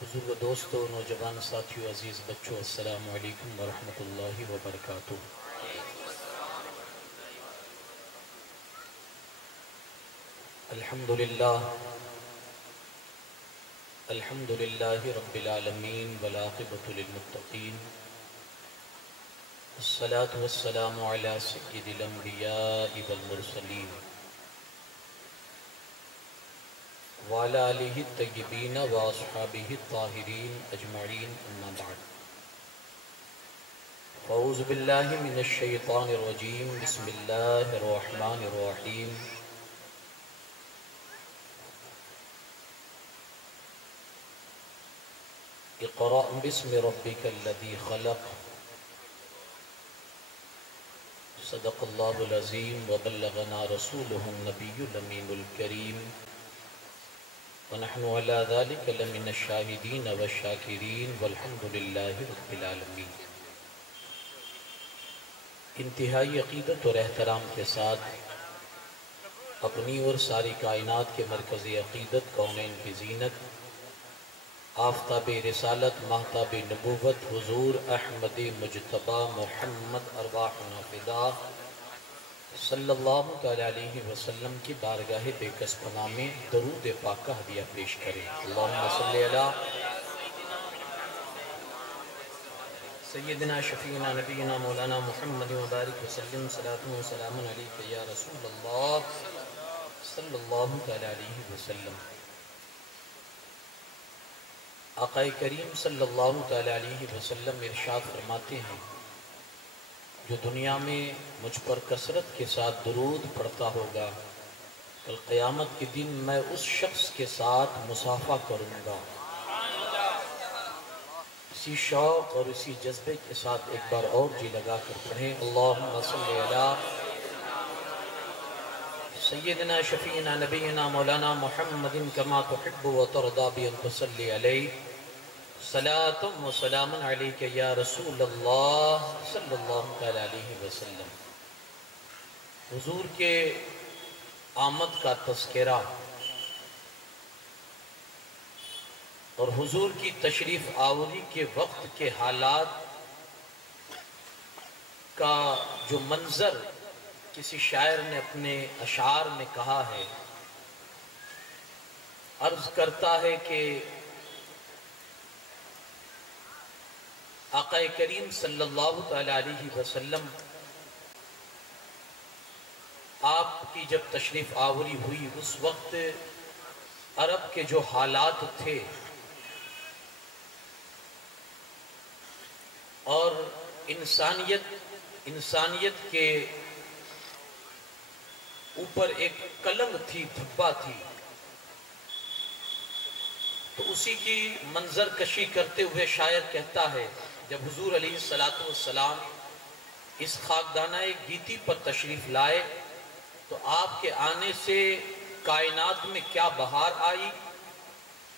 بزرگ دوستو، نوجوان ساتھیو، عزیز بچوں، السلام علیکم ورحمۃ اللہ وبرکاتہ۔ الحمدللہ رب العالمین والعاقبۃ للمتقین، والصلاة والسلام علی سید الانبیاء والمرسلین وعلی آلہ الطیبین واصحابہ الطاہرین اجمعین، اما بعد۔ اعوذ باللہ من الشیطان الرجیم، بسم اللہ الرحمن الرحیم۔ اقرأ باسم ربک الذی خلق، صدق اللہ العظیم وبلغنا رسولہ النبی الامین الکریم، ونحن على ذلك لمن الشاہدین والشاکرین والحمد للہ رب العالمین۔ انتہائی عقیدت اور احترام کے ساتھ اپنی اور ساری کائنات کے مرکزی عقیدت، کونین کی زینت، آفتاب رسالت، ماہتاب نبوت، حضور احمد مجتبی محمد ارواحنا فدا صلی اللہ تعالیٰ علیہ وسلم کی بارگاہ بے کس پناہ میں درود پاک کا ہدیہ پیش کریں۔ اللہم صلی علی سیدنا شفیعنا نبینا مولانا محمد مبارک وسلم، صلاۃ و سلام علیک یا رسول اللہ صلی اللہ تعالیٰ علیہ وسلم۔ آقا کریم صلی اللہ تعالیٰ علیہ وسلم ارشاد فرماتے ہیں، جو دنیا میں مجھ پر کثرت کے ساتھ درود پڑھتا ہوگا، کل قیامت کے دن میں اس شخص کے ساتھ مصافحہ کروں گا۔ اسی شوق اور اسی جذبے کے ساتھ ایک بار اور جی لگا کر پڑھیں، اللہم صلی علی سیدنا شفیعنا نبینا مولانا محمد کما تحب و ترضی بی ان تصلی علیہ، صلاۃ و سلام علیک یا رسول اللہ صلی اللہ علیہ وسلم۔ حضور کے آمد کا تذکرہ اور حضور کی تشریف آوری کے وقت کے حالات کا جو منظر کسی شاعر نے اپنے اشعار میں کہا ہے، عرض کرتا ہے کہ آقا کریم صلی اللہ تعالیٰ علیہ وسلم آپ کی جب تشریف آوری ہوئی، اس وقت عرب کے جو حالات تھے اور انسانیت کے اوپر ایک کلنگ تھی، دھبا تھی، تو اسی کی منظر کشی کرتے ہوئے شاعر کہتا ہے، جب حضور علیہ السلام اس خاکدانہ گیتی پر تشریف لائے تو آپ کے آنے سے کائنات میں کیا بہار آئی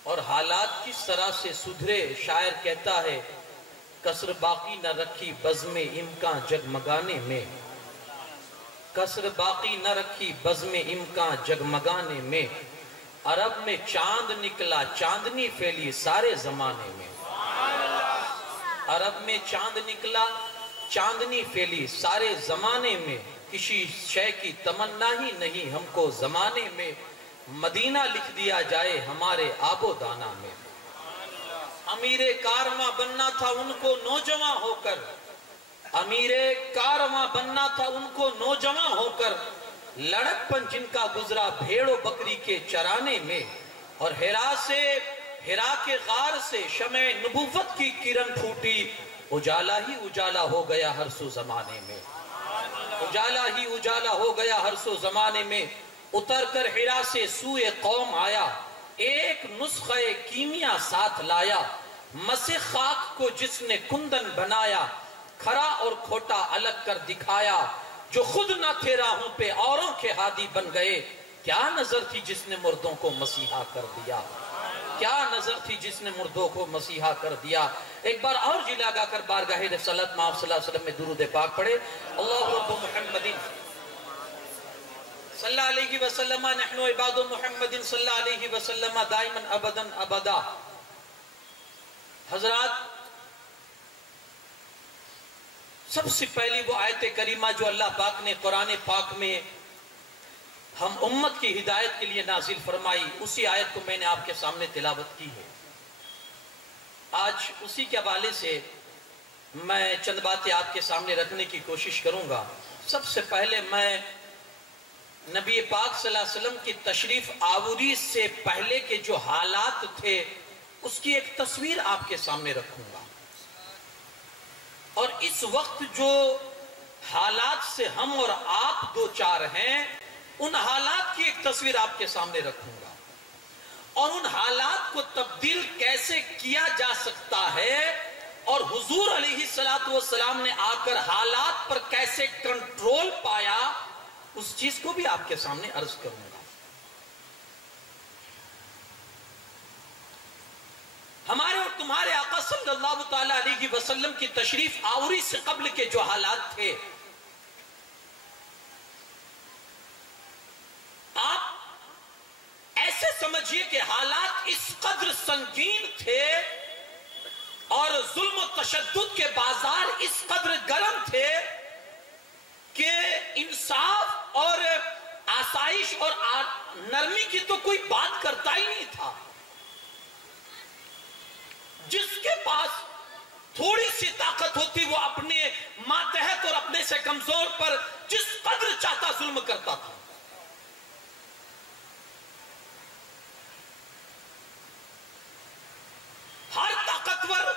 اور حالات کس طرح سے سدھرے۔ شاعر کہتا ہے، کسر باقی نہ رکھی بزم امکان جگمگانے میں، کسر باقی نہ رکھی بزم امکان جگمگانے میں، عرب میں چاند نکلا چاندنی پھیلی سارے زمانے میں، عرب میں چاند نکلا چاندنی پھیلی سارے زمانے میں، کسی شے کی تمنا ہی نہیں ہم کو زمانے میں، مدینہ لکھ دیا جائے ہمارے آب و دانہ میں۔ امیر کارواں بننا تھا ان کو نوجواں ہو کر، امیر کارواں بننا تھا ان کو نوجواں ہو کر، لڑک پن جن کا گزرا بھیڑ و بکری کے چرانے میں، اور ہرا کے غار سے شمع نبوت کی کرن پھوٹی، اجالا ہی اجالا ہو گیا ہر سو زمانے میں، اجالا ہی اجالا ہو گیا ہر سو زمانے میں۔ اتر کر ہرا سے سوئے قوم آیا، ایک نسخہ کیمیا ساتھ لایا، مسح خاک کو جس نے کندن بنایا، کھرا اور کھوٹا الگ کر دکھایا، جو خود نہ تھے راہوں پہ اوروں کے ہادی بن گئے، کیا نظر تھی جس نے مردوں کو مسیحا کر دیا، کیا نظر تھی جس نے مردوں کو مسیحا کر دیا۔ ایک بار اور جی لگا کر بارگاہ رسالت مآب صلی اللہ علیہ وسلم میں درود پاک پڑھے، اللہ رب محمد صلی اللہ علیہ وسلم، نحن عباد محمد صلی اللہ علیہ وسلم دائما ابدا ابدا۔ حضرات، سب سے پہلی وہ آیت کریمہ جو اللہ پاک نے قرآن پاک میں ہم امت کی ہدایت کے لیے نازل فرمائی، اسی آیت کو میں نے آپ کے سامنے تلاوت کی ہے۔ آج اسی کے حوالے سے میں چند باتیں آپ کے سامنے رکھنے کی کوشش کروں گا۔ سب سے پہلے میں نبی پاک صلی اللہ علیہ وسلم کی تشریف آوری سے پہلے کے جو حالات تھے اس کی ایک تصویر آپ کے سامنے رکھوں گا، اور اس وقت جو حالات سے ہم اور آپ دو چار ہیں ان حالات کی ایک تصویر آپ کے سامنے رکھوں گا، اور ان حالات کو تبدیل کیسے کیا جا سکتا ہے، اور حضور علیہ السلام نے آ کر حالات پر کیسے کنٹرول پایا، اس چیز کو بھی آپ کے سامنے عرض کروں گا۔ ہمارے اور تمہارے آقا صلی اللہ تعالی علیہ وسلم کی تشریف آوری سے قبل کے جو حالات تھے، آپ ایسے سمجھیے کہ حالات اس قدر سنگین تھے اور ظلم و تشدد کے بازار اس قدر گرم تھے کہ انصاف اور آسائش اور نرمی کی تو کوئی بات کرتا ہی نہیں تھا۔ جس کے پاس تھوڑی سی طاقت ہوتی وہ اپنے ماتحت اور اپنے سے کمزور پر جس قدر چاہتا ظلم کرتا تھا۔ ہر طاقتور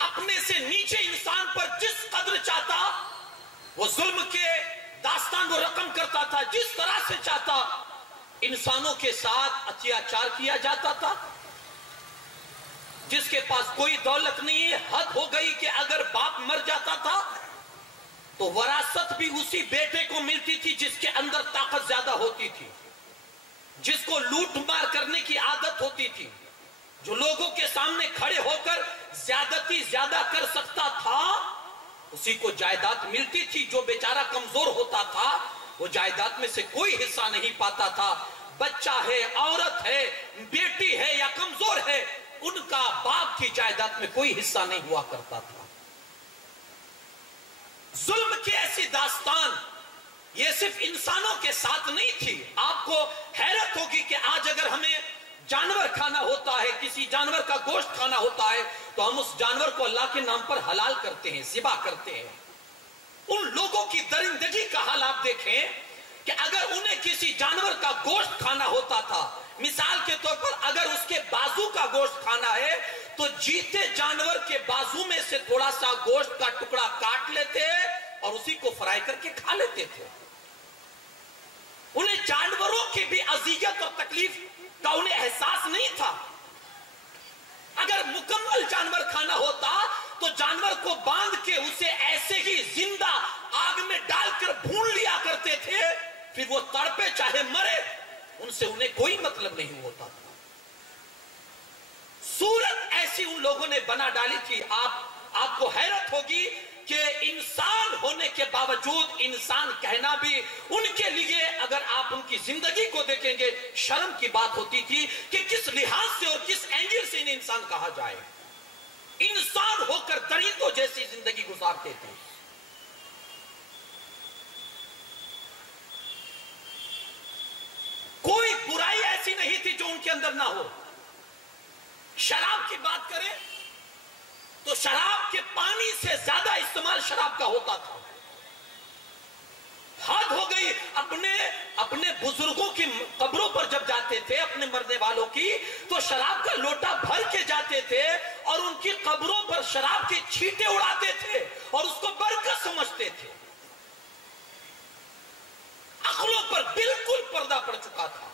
اپنے سے نیچے انسان پر جس قدر چاہتا وہ ظلم کے داستان کو رقم کرتا تھا، جس طرح سے چاہتا انسانوں کے ساتھ اتیاچار کیا جاتا تھا۔ جس کے پاس کوئی دولت نہیں ہے، حد ہو گئی کہ اگر باپ مر جاتا تھا تو وراثت بھی اسی بیٹے کو ملتی تھی جس کے اندر طاقت زیادہ ہوتی تھی، جس کو لوٹ مار کرنے کی عادت ہوتی تھی، جو لوگوں کے سامنے کھڑے ہو کر زیادتی زیادہ کر سکتا تھا اسی کو جائیداد ملتی تھی۔ جو بیچارہ کمزور ہوتا تھا وہ جائیداد میں سے کوئی حصہ نہیں پاتا تھا۔ بچہ ہے، عورت ہے، بیٹی ہے یا کمزور ہے، ان کا باپ کی جائیداد میں کوئی حصہ نہیں ہوا کرتا تھا۔ ظلم کی ایسی داستان یہ صرف انسانوں کے ساتھ نہیں تھی۔ آپ کو حیرت ہوگی کہ آج اگر ہمیں جانور کھانا ہوتا ہے، کسی جانور کا گوشت کھانا ہوتا ہے تو ہم اس جانور کو اللہ کے نام پر حلال کرتے ہیں، ذبح کرتے ہیں۔ ان لوگوں کی درندگی کا حال آپ دیکھیں کہ اگر انہیں کسی جانور کا گوشت کھانا ہوتا تھا، مثال کے طور پر اگر اس کے بازو کا گوشت کھانا ہے تو جیتے جانور کے بازو میں سے تھوڑا سا گوشت کا ٹکڑا کاٹ لیتے اور اسی کو فرائی کر کے کھا لیتے تھے۔ انہیں جانوروں کی بھی اذیت اور تکلیف کا انہیں احساس نہیں تھا۔ اگر مکمل جانور کھانا ہوتا تو جانور کو باندھ کے اسے ایسے ہی زندہ آگ میں ڈال کر بھون لیا کرتے تھے، پھر وہ تڑپے چاہے مرے، ان سے انہیں کوئی مطلب نہیں ہوتا تھا۔ صورت ایسی ان لوگوں نے بنا ڈالی تھی۔ آپ کو حیرت ہوگی کہ انسان ہونے کے باوجود انسان کہنا بھی ان کے لیے، اگر آپ ان کی زندگی کو دیکھیں گے، شرم کی بات ہوتی تھی کہ کس لحاظ سے اور کس اینگل سے انہیں انسان کہا جائے۔ انسان ہو کر درندوں جیسی زندگی گزارتے تھے۔ کوئی برائی ایسی نہیں تھی جو ان کے اندر نہ ہو۔ شراب کی بات کریں تو شراب کے پانی سے زیادہ استعمال شراب کا ہوتا تھا۔ حد ہو گئی۔ اپنے بزرگوں کی قبروں پر جب جاتے تھے، اپنے مرنے والوں کی، تو شراب کا لوٹا بھر کے جاتے تھے اور ان کی قبروں پر شراب کے چھینٹے اڑاتے تھے اور اس کو برکت سمجھتے تھے۔ عقلوں پر بالکل پردہ پڑ چکا تھا۔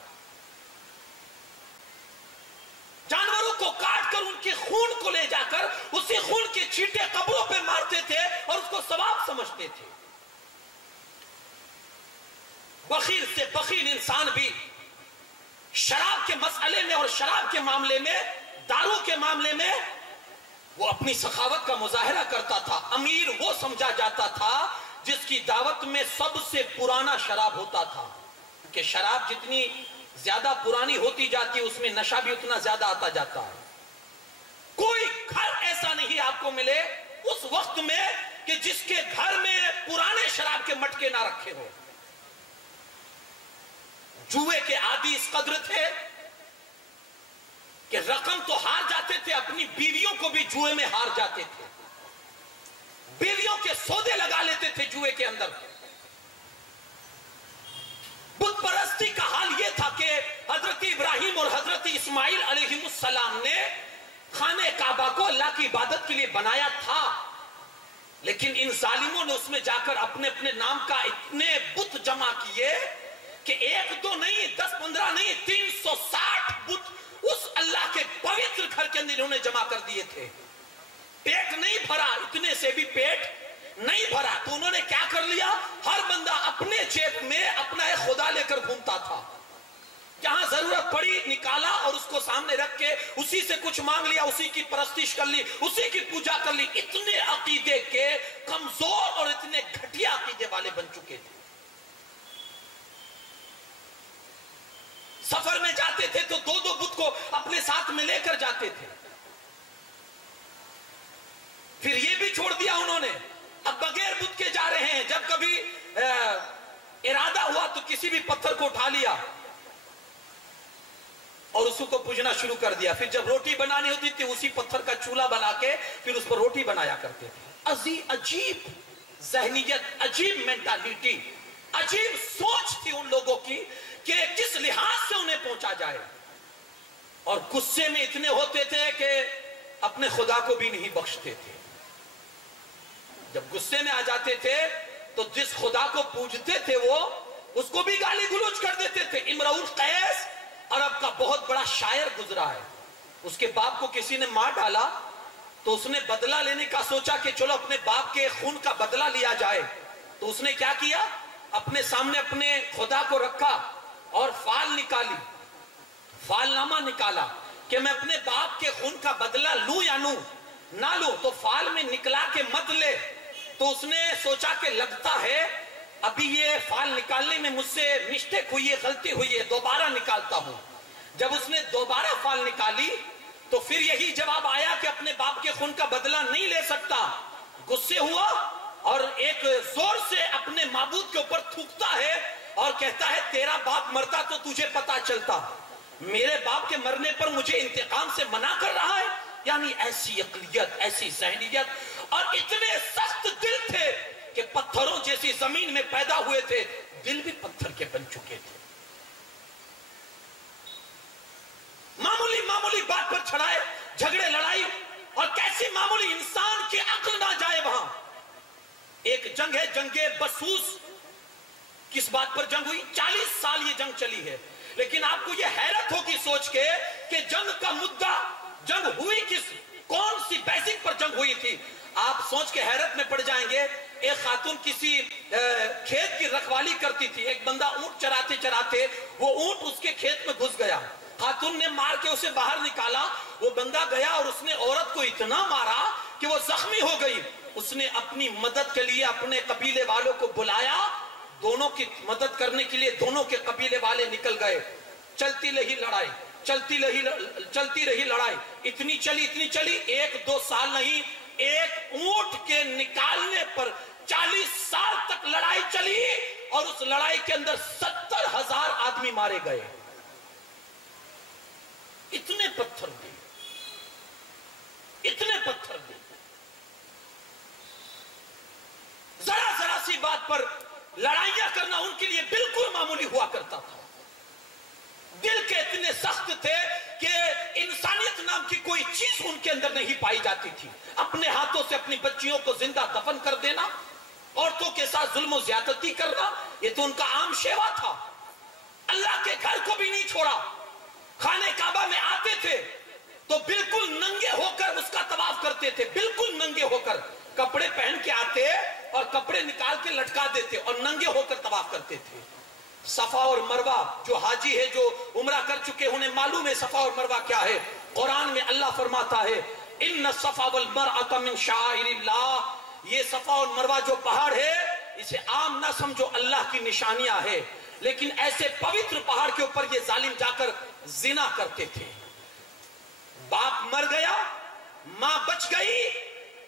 جانوروں کو کاٹ کر ان کے خون کو لے جا کر اسی خون کے چھینٹے قبروں پہ مارتے تھے اور اس کو ثواب سمجھتے تھے۔ بخیل سے بخیل انسان بھی شراب کے مسئلے میں اور شراب کے معاملے میں، دارو کے معاملے میں وہ اپنی سخاوت کا مظاہرہ کرتا تھا۔ امیر وہ سمجھا جاتا تھا جس کی دعوت میں سب سے پرانا شراب ہوتا تھا، کہ شراب جتنی زیادہ پرانی ہوتی جاتی ہے اس میں نشہ بھی اتنا زیادہ آتا جاتا ہے۔ کوئی ایسا نہیں آپ کو ملے اس وقت میں کہ جس کے گھر میں پرانے شراب کے مٹکے نہ رکھے ہو. جوئے کے عادی اس قدر تھے کہ رقم تو ہار جاتے تھے, اپنی بیویوں کو بھی جوئے میں ہار جاتے تھے, بیویوں کے سودے لگا لیتے تھے جوئے کے اندر. بت پرستی کا حال یہ تھا کہ حضرت ابراہیم اور حضرت اسماعیل علیہ السلام نے خانہ کعبہ کو اللہ کی عبادت کے لیے بنایا تھا, لیکن ان ظالموں نے اس میں جا کر اپنے اپنے نام کا اتنے بت جمع کیے کہ 1 2 نہیں 10 15 نہیں 360 بت اس اللہ کے پوتر گھر کے اندر انہوں نے جمع کر دیے تھے. پیٹ نہیں بھرا, اتنے سے بھی پیٹ نہیں بھرا, تو انہوں نے کیا کر لیا, ہر بندہ اپنے جیب میں اپنا ایک خدا لے کر گھومتا تھا, جہاں ضرورت پڑی نکالا اور اس کو سامنے رکھ کے اسی سے کچھ مانگ لیا, اسی کی پرستش کر لی, اسی کی پوجا کر لی. اتنے عقیدے کے کمزور اور اتنے گھٹیا عقیدے والے بن چکے تھے. سفر میں جاتے تھے تو 2 2 بت کو اپنے ساتھ میں لے کر جاتے تھے. پھر یہ بھی چھوڑ دیا انہوں نے, اب بغیر بت کے جا رہے ہیں. جب کبھی ارادہ ہوا تو کسی بھی پتھر کو اٹھا لیا اور اس کو پوجنا شروع کر دیا. پھر جب روٹی بنانی ہوتی تھی اسی پتھر کا چولہا بنا کے پھر اس پر روٹی بنایا کرتے تھے. عجیب ذہنیت, عجیب مینٹالٹی, عجیب سوچ تھی ان لوگوں کی کہ کس لحاظ سے انہیں پہنچا جائے. اور غصے میں اتنے ہوتے تھے کہ اپنے خدا کو بھی نہیں بخشتے تھے. جب غصے میں آ جاتے تھے تو جس خدا کو پوجتے تھے وہ اس کو بھی گالی گلوچ کر دیتے تھے. امرؤ القیس عرب کا بہت بڑا شاعر گزرا ہے, اس کے باپ کو کسی نے مار ڈالا تو اس نے بدلہ لینے کا سوچا کہ چلو اپنے باپ کے خون کا بدلہ لیا جائے. تو اس نے کیا کیا, اپنے سامنے اپنے خدا کو رکھا اور فال نکالی, فال نامہ نکالا کہ میں اپنے باپ کے خون کا بدلہ لوں یا نہ لوں. تو فال میں نکلا کہ مت لے. تو اس نے سوچا کہ لگتا ہے ابھی یہ فال نکالنے میں مجھ سے مسٹیک ہوئی ہے, غلطی ہوئی ہے, دوبارہ نکالتا ہوں. جب اس نے دوبارہ فال نکالی تو پھر یہی جواب آیا کہ اپنے باپ کے خون کا بدلہ نہیں لے سکتا. غصے ہوا اور ایک زور سے اپنے معبود کے اوپر تھوکتا ہے اور کہتا ہے تیرا باپ مرتا تو تجھے پتا چلتا, میرے باپ کے مرنے پر مجھے انتقام سے منع کر رہا ہے. یعنی ایسی عقلیت, ایسی ذہنیت, اور اتنے سخت دل تھے کہ پتھروں جیسی زمین میں پیدا ہوئے تھے, دل بھی پتھر کے بن چکے تھے. معمولی بات پر چھڑائے جھگڑے لڑائی, اور کیسی معمولی انسان کی عقل نہ جائے وہاں. ایک جنگ ہے جنگ بسوس. کس بات پر جنگ ہوئی, 40 سال یہ جنگ چلی ہے, لیکن آپ کو یہ حیرت ہوگی سوچ کے کہ جنگ کا مدعا, جنگ ہوئی کون سی بیسک پر جنگ ہوئی تھی. آپ سوچ کے حیرت میں پڑ جائیں گے. ایک خاتون کسی کھیت کی رکھوالی کرتی تھی, ایک بندہ اونٹ چراتے چراتے وہ اونٹ اس کے کھیت میں گھس گیا. خاتون نے مار کے اسے باہر نکالا, وہ بندہ گیا اور اس نے عورت کو اتنا مارا کہ وہ زخمی ہو گئی. اس نے اپنی مدد کے لیے اپنے قبیلے والوں کو بلایا, دونوں کی مدد کرنے کے لیے دونوں کے قبیلے والے نکل گئے. چلتی رہی لڑائی, چلتی رہی لڑائی, اتنی چلی 1 2 سال نہیں, ایک اونٹ کے نکالنے پر 40 سال تک لڑائی چلی, اور اس لڑائی کے اندر 70,000 آدمی مارے گئے. اتنے پتھر دی, اتنے پتھر دی. ذرا سی بات پر لڑائیاں کرنا ان کے لیے بالکل معمولی ہوا کرتا تھا. دل کے اتنے سخت تھے کہ انسانیت نام کی کوئی چیز ان کے اندر نہیں پائی جاتی تھی. اپنے ہاتھوں سے اپنی بچیوں کو زندہ دفن کر دینا, عورتوں کے ساتھ ظلم و زیادتی کرنا, یہ تو ان کا عام شیوا تھا. اللہ کے گھر کو بھی نہیں چھوڑا. خانہ کعبہ میں آتے تھے تو بالکل ننگے ہو کر اس کا طواف کرتے تھے, بالکل ننگے ہو کر. کپڑے پہن کے آتے اور کپڑے نکال کے لٹکا دیتے اور ننگے ہو کر طواف کرتے تھے. صفا اور مروہ, جو حاجی ہے جو عمرہ کر چکے انہیں معلوم ہے صفا اور مروہ کیا ہے. قرآن میں اللہ فرماتا ہے ان الصفا والمروہ من شعائر اللہ, یہ صفا اور مروہ جو پہاڑ ہے اسے عام نہ سمجھو, اللہ کی نشانیاں ہے. لیکن ایسے پوتر پہاڑ کے اوپر یہ ظالم جا کر زنا کرتے تھے. باپ مر گیا, ماں بچ گئی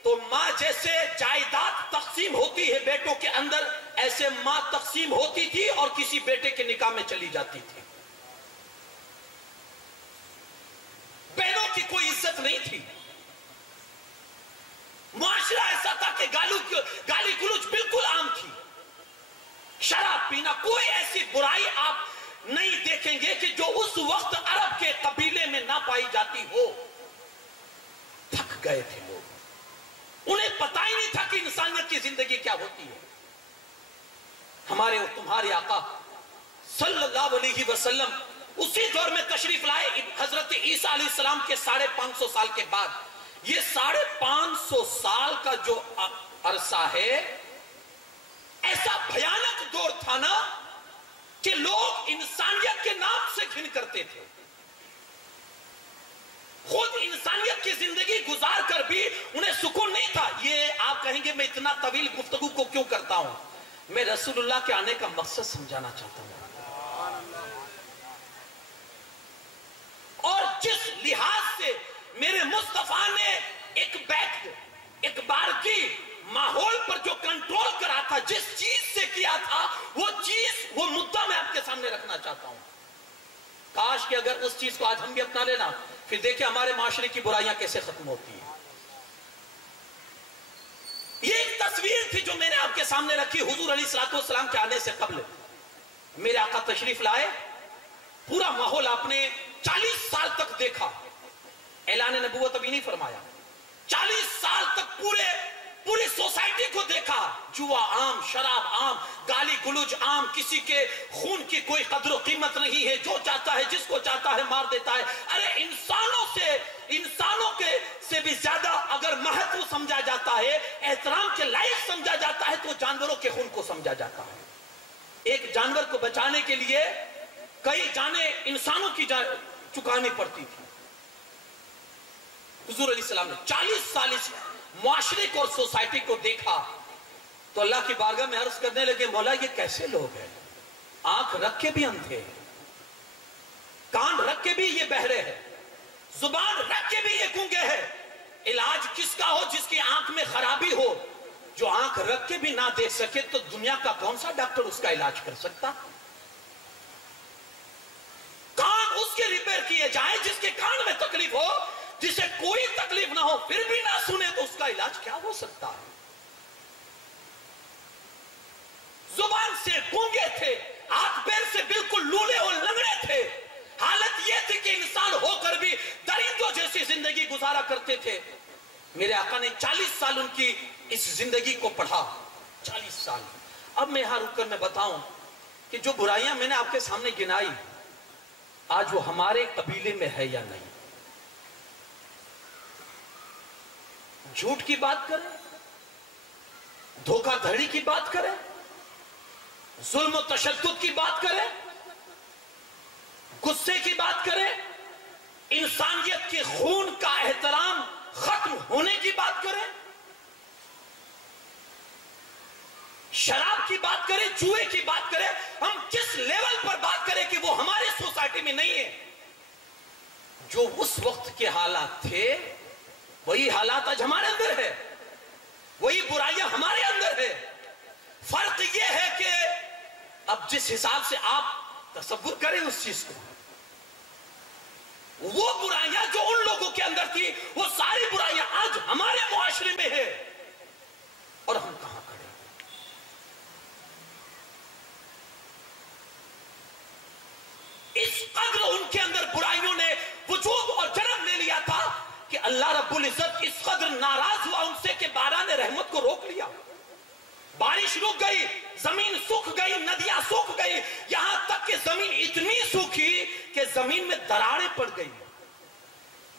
تو ماں جیسے جائیداد تقسیم ہوتی ہے بیٹوں کے اندر، ایسے ماں تقسیم ہوتی تھی اور کسی بیٹے کے نکاح میں چلی جاتی تھی. بہنوں کی کوئی عزت نہیں تھی. معاشرہ ایسا تھا کہ گالی گلوچ بالکل عام تھی. شراب پینا، کوئی ایسی برائی آپ نہیں دیکھیں گے کہ جو اس وقت عرب کے قبیلے میں نہ پائی جاتی ہو. تھک گئے تھے لوگ، انہیں پتہ ہی نہیں تھا کہ انسانیت کی زندگی کیا ہوتی ہے. ہمارے اور تمہارے آقا صلی اللہ علیہ وسلم اسی دور میں تشریف لائے حضرت عیسیٰ علیہ السلام کے 550 سال کے بعد. یہ 550 سال کا جو عرصہ ہے، ایسا بھیانک دور تھا نا کہ لوگ انسانیت کے نام سے گھن کرتے تھے. خود انسانیت کی زندگی گزار کر بھی انہیں سکون نہیں تھا. یہ آپ کہیں گے میں اتنا طویل گفتگو کو کیوں کرتا ہوں؟ میں رسول اللہ کے آنے کا مقصد سمجھانا چاہتا ہوں. اور جس لحاظ سے میرے مصطفیٰ نے ایک بار کی ماحول پر جو کنٹرول کرا تھا، جس چیز سے کیا تھا، وہ مدعا میں آپ کے سامنے رکھنا چاہتا ہوں. کاش کہ اگر اس چیز کو آج ہم بھی اپنا لینا، پھر دیکھیں ہمارے معاشرے کی برائیاں کیسے ختم ہوتی ہیں. یہ ایک تصویر تھی جو میں نے آپ کے سامنے رکھی حضور علیہ السلام کے آنے سے قبل. میرے آقا تشریف لائے، پورا ماحول آپ نے 40 سال تک دیکھا. اعلان نبوت ابھی نہیں فرمایا. 40 سال تک پوری سوسائٹی کو دیکھا. جوا عام، شراب عام، گالی گلوچ عام، کسی کے خون کی کوئی قدر و قیمت نہیں ہے. جو چاہتا ہے، جس کو چاہتا ہے مار دیتا ہے. ارے انسانوں سے بھی زیادہ اگر مہتو سمجھا جاتا ہے، احترام کے لائق سمجھا جاتا ہے، تو جانوروں کے خون کو سمجھا جاتا ہے. ایک جانور کو بچانے کے لیے کئی جانیں انسانوں کی چکانی پڑتی تھی. حضور علیہ السلام نے 40 سال اس معاشرے کو اور سوسائٹی کو دیکھا تو اللہ کی بارگاہ میں عرض کرنے لگے، مولا یہ کیسے لوگ ہیں؟ آنکھ رکھ کے بھی اندھے ہیں، کان رکھ کے بھی یہ بہرے ہیں، زبان رکھ کے بھی یہ گونگے ہیں. علاج کس کا ہو جس کی آنکھ میں خرابی ہو؟ جو آنکھ رکھ کے بھی نہ دیکھ سکے تو دنیا کا کون سا ڈاکٹر اس کا علاج کر سکتا؟ کان اس کے ریپیئر کیے جائیں جس کے کان میں تکلیف ہو. جسے کوئی تکلیف نہ ہو پھر بھی نہ سنے تو اس کا علاج کیا ہو سکتا ہے؟ زبان سے گونگے تھے، ہاتھ پیر سے بالکل لولے اور لنگڑے تھے. حالت یہ تھی کہ انسان ہو کر بھی درندوں جیسی زندگی گزارا کرتے تھے. میرے آقا نے 40 سال ان کی اس زندگی کو پڑھا. 40 سال. اب میں یہاں رک کر میں بتاؤں کہ جو برائیاں میں نے آپ کے سامنے گنائی، آج وہ ہمارے قبیلے میں ہے یا نہیں. جھوٹ کی بات کریں، دھوکہ دھڑی کی بات کریں، ظلم و تشدد کی بات کریں، غصے کی بات کریں، انسانیت کے خون کا احترام ختم ہونے کی بات کریں، شراب کی بات کریں، جوئے کی بات کریں. ہم کس لیول پر بات کریں کہ وہ ہماری سوسائٹی میں نہیں ہے. جو اس وقت کے حالات تھے وہی حالات آج ہمارے اندر ہے، وہی برائیاں ہمارے اندر ہے. فرق یہ ہے کہ اب جس حساب سے آپ تصور کریں اس چیز کو، وہ برائیاں جو ان لوگوں کے اندر تھی وہ ساری برائیاں آج ہمارے معاشرے میں ہے، اور ہم کہاں کھڑے ہیں؟ اس قدر ان کے اندر برائیوں نے وجود اور جنم لے لیا تھا کہ اللہ رب العزت اس قدر ناراض ہوا ان سے کہ باران رحمت کو روک لیا. بارش رک گئی، زمین سوکھ گئی، ندیاں سوکھ گئی، یہاں تک کہ زمین اتنی سوکھی کہ زمین میں دراڑیں پڑ گئی.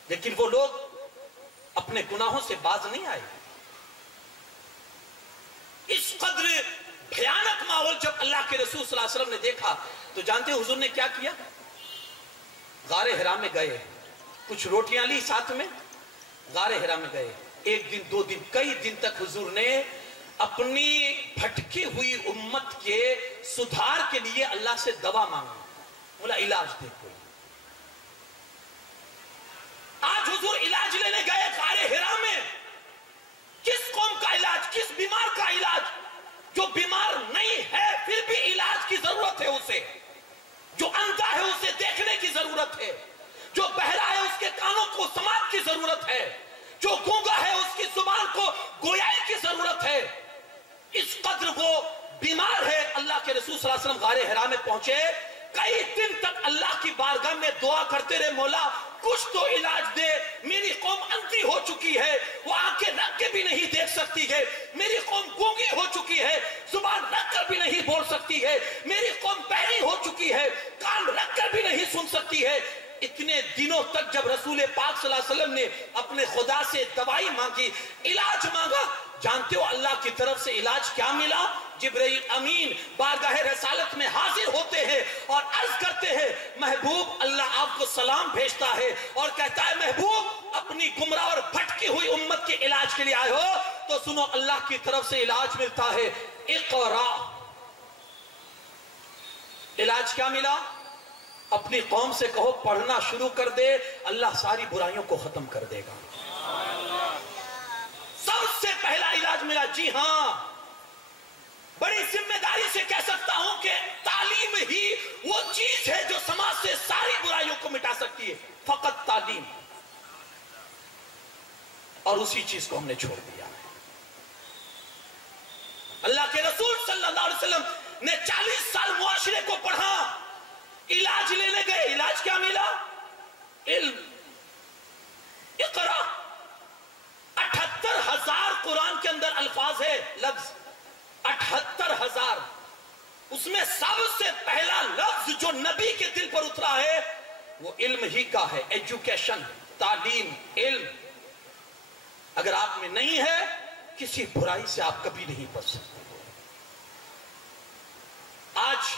لیکن وہ لوگ اپنے گناہوں سے باز نہیں آئے. اس قدر بھیانک ماحول جب اللہ کے رسول صلی اللہ علیہ وسلم نے دیکھا تو جانتے ہیں حضور نے کیا کیا؟ غار حرا میں گئے، کچھ روٹیاں لی ساتھ میں، غار حرا میں گئے. 1 دن 2 دن کئی دن تک حضور نے اپنی بھٹکی ہوئی امت کے سدھار کے لیے اللہ سے دوا مانگا. بولا علاج دے کوئی. آج حضور علاج لینے گئے غار ضرورت ہے، جو گونگا ہے اس کی زبان کو گویائی کی ضرورت ہے. اس قدر وہ بیمار ہے. اللہ کے رسول صلی اللہ علیہ وسلم غار حرا میں پہنچے، کئی دن تک اللہ کی بارگاہ میں دعا کرتے رہے، مولا کچھ تو علاج دے، میری قوم اندھی ہو چکی ہے، وہ آنکھیں رکھ کے بھی نہیں دیکھ سکتی ہے، میری قوم گونگی ہو چکی ہے، زبان رکھ کر بھی نہیں بول سکتی ہے، میری قوم بہری ہو چکی ہے، کان رکھ کر بھی نہیں سن سکتی ہے. اتنے دنوں تک جب رسول پاک صلی اللہ علیہ وسلم نے اپنے خدا سے دوائی مانگی، علاج مانگا، جانتے ہو اللہ کی طرف سے علاج کیا ملا؟ جبرائیل امین بارگاہ رسالت میں حاضر ہوتے ہیں اور عرض کرتے ہیں، محبوب اللہ آپ کو سلام بھیجتا ہے اور کہتا ہے محبوب اپنی گمراہ اور بھٹکی ہوئی امت کے علاج کے لیے آئے ہو تو سنو اللہ کی طرف سے علاج ملتا ہے. اقرا. علاج کیا ملا؟ اپنی قوم سے کہو پڑھنا شروع کر دے، اللہ ساری برائیوں کو ختم کر دے گا. سب سے پہلا علاج ملا. جی ہاں، بڑی ذمہ داری سے کہہ سکتا ہوں کہ تعلیم ہی وہ چیز ہے جو سماج سے ساری برائیوں کو مٹا سکتی ہے. فقط تعلیم. اور اسی چیز کو ہم نے چھوڑ دیا ہے. اللہ کے رسول صلی اللہ علیہ وسلم نے 40 سال معاشرے کو پڑھا، علاج لینے گئے. علاج کیا ملا؟ علم. اقرا. 78,000 قرآن کے اندر الفاظ ہے، لفظ 78,000. اس میں سب سے پہلا لفظ جو نبی کے دل پر اترا ہے وہ علم ہی کا ہے. ایجوکیشن، تعلیم، علم. اگر آپ میں نہیں ہے کسی برائی سے آپ کبھی نہیں بچ سکتے. آج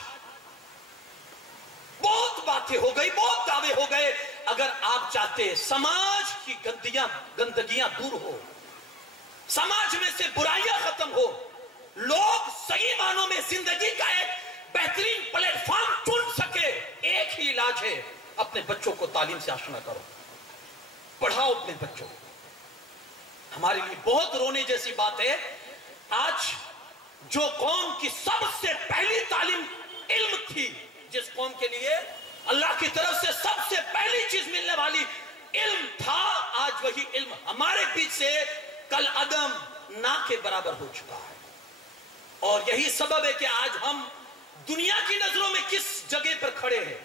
بہت باتیں ہو گئی، بہت دعوے ہو گئے. اگر آپ چاہتے سماج کی گندگیاں دور ہو، سماج میں سے برائیاں ختم ہو، لوگ صحیح معنوں میں زندگی کا ایک بہترین پلیٹ فارم چن سکے، ایک ہی علاج ہے، اپنے بچوں کو تعلیم سے آشنا کرو، پڑھاؤ اپنے بچوں کو. ہمارے لیے بہت رونے جیسی بات ہے، آج جو قوم کی سب سے پہلی تعلیم علم تھی، جس قوم کے لیے اللہ کی طرف سے سب سے پہلی چیز ملنے والی علم تھا، آج وہی علم ہمارے بیچ سے کل عدم نہ کے برابر ہو چکا ہے. اور یہی سبب ہے کہ آج ہم دنیا کی نظروں میں کس جگہ پر کھڑے ہیں.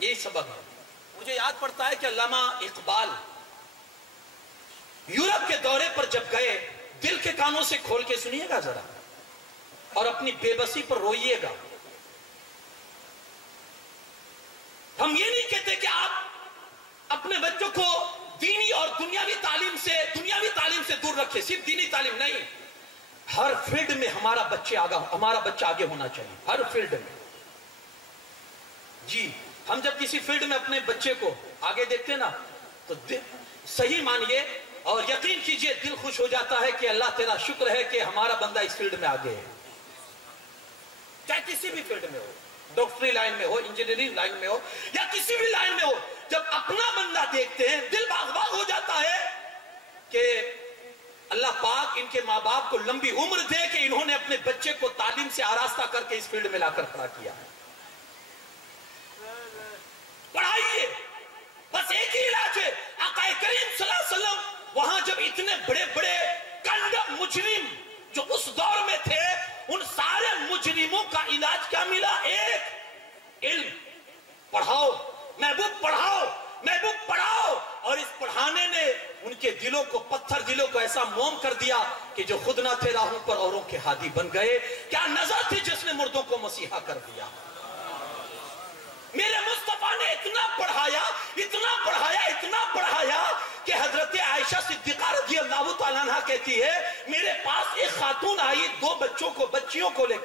یہی سبب ہے. مجھے یاد پڑتا ہے کہ علامہ اقبال یورپ کے دورے پر جب گئے، دل کے کانوں سے کھول کے سنیے گا ذرا اور اپنی بے بسی پر روئیے گا. ہم یہ نہیں کہتے کہ آپ اپنے بچوں کو دینی اور دنیاوی تعلیم سے دور رکھیں، صرف دینی تعلیم نہیں، ہر فیلڈ میں ہمارا بچہ آگے ہونا چاہیے، ہر فیلڈ میں. جی ہم جب کسی فیلڈ میں اپنے بچے کو آگے دیکھتے ہیں نا تو صحیح مانیے اور یقین کیجئے دل خوش ہو جاتا ہے کہ اللہ تیرا شکر ہے کہ ہمارا بندہ اس فیلڈ میں آگے ہے. چاہے کسی بھی فیلڈ میں ہو، ڈاکٹری لائن میں ہو، انجینئرنگ لائن میں ہو یا کسی بھی لائن میں ہو، جب اپنا بندہ دیکھتے ہیں دل باغ باغ ہو جاتا ہے کہ اللہ پاک ان کے ماں باپ کو لمبی عمر دے کہ انہوں نے اپنے بچے کو تعلیم سے آراستہ کر کے اس فیلڈ میں لا کر کھڑا کیا ہے. پڑھائیے، بس ایک ہی علاج ہے. آقا کریم صلی اللہ علیہ وسلم وہاں جب اتنے بڑے بڑے کنڈم مجرم جو اس دور میں تھے، ان سارے مجرموں کا علاج کیا ملا؟ ایک علم. پڑھاؤ محبوب، پڑھاؤ محبوب، پڑھاؤ. اور اس پڑھانے نے ان کے دلوں کو، پتھر دلوں کو ایسا موم کر دیا کہ جو خود نہ تھے راہوں پر اوروں کے ہادی بن گئے. کیا نظر تھی جس نے مردوں کو مسیحا کر دیا. میرے مصطفیٰ نے اتنا پڑھایا، اتنا پڑھایا، اتنا پڑھایا کہ حضرت عائشہ صدیقہ رضی اللہ تعالیٰ عنہ کہتی ہے میرے پاس ایک خاتون آئی دو بچیوں کو لے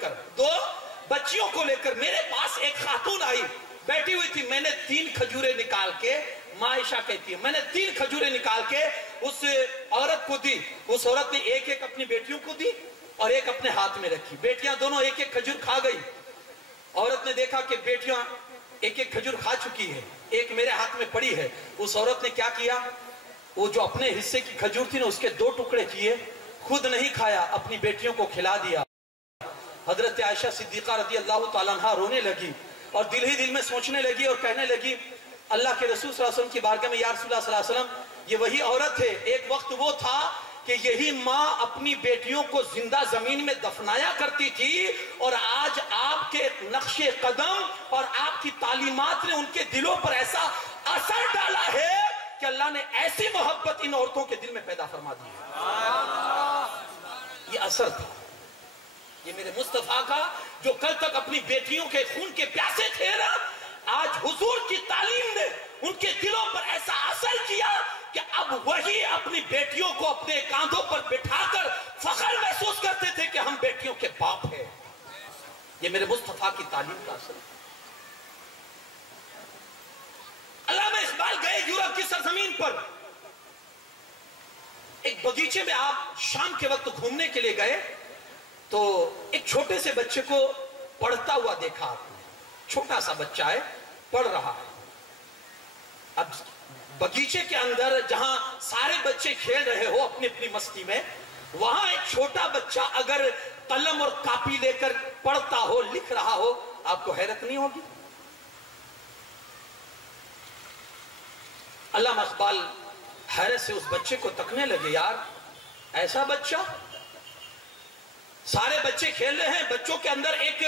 کر میرے پاس ایک خاتون آئی، بیٹھی ہوئی تھی. میں نے 3 کھجوریں نکال کے، ماں عائشہ کہتی ہے میں نے 3 کھجوریں نکال کے اس عورت کو دی. اس عورت نے ایک ایک اپنی بیٹیوں کو دی اور ایک اپنے ہاتھ میں رکھی. بیٹیاں دونوں ایک ایک کھجور کھا گئی. عورت نے دیکھا کہ بیٹیاں ایک ایک کھجور کھا چکی ہے، ایک میرے ہاتھ میں پڑی ہے. اس عورت نے کیا کیا؟ وہ جو اپنے حصے کی کھجور تھی نا اس کے 2 ٹکڑے کیے، خود نہیں کھایا، اپنی بیٹیوں کو کھلا دیا. حضرت عائشہ صدیقہ رضی اللہ تعالیٰ عنہ رونے لگی اور دل ہی دل میں سوچنے لگی اور کہنے لگی اللہ کے رسول صلی اللہ علیہ وسلم کی بارگاہ میں یا رسول اللہ صلی اللہ علیہ وسلم یہ وہی عورت ہے. ایک وقت وہ تھا کہ یہی ماں اپنی بیٹیوں کو زندہ زمین میں دفنایا کرتی تھی، اور آج آپ کے نقش قدم اور آپ کی تعلیمات نے ان کے دلوں پر ایسا اثر ڈالا ہے کہ اللہ نے ایسی محبت ان عورتوں کے دل میں پیدا فرما دی ہے. یہ اثر تھا، یہ میرے مصطفیٰ کا جو کل تک اپنی بیٹیوں کے خون کے پیاسے تھے نا، آج حضور کی تعلیم نے ان کے دلوں پر ایسا اثر کیا کہ اب وہی اپنی بیٹیوں کو اپنے کاندھوں پر بٹھا کر فخر محسوس کرتے تھے کہ ہم بیٹیوں کے باپ ہیں. یہ میرے مصطفیٰ کی تعلیم کا اثر. علامہ اقبال گئے یورپ کی سرزمین پر، ایک باغیچے میں آپ شام کے وقت گھومنے کے لیے گئے تو ایک چھوٹے سے بچے کو پڑھتا ہوا دیکھا آپ نے. چھوٹا سا بچہ ہے، پڑھ رہا ہے. اب باغیچے کے اندر جہاں سارے بچے کھیل رہے ہو اپنی اپنی مستی میں، وہاں ایک چھوٹا بچہ اگر قلم اور کاپی لے کر پڑھتا ہو، لکھ رہا ہو، آپ کو حیرت نہیں ہوگی؟ علامہ اقبال حیرت سے اس بچے کو تکنے لگے. یار ایسا بچہ، سارے بچے کھیل رہے ہیں، بچوں کے اندر ایک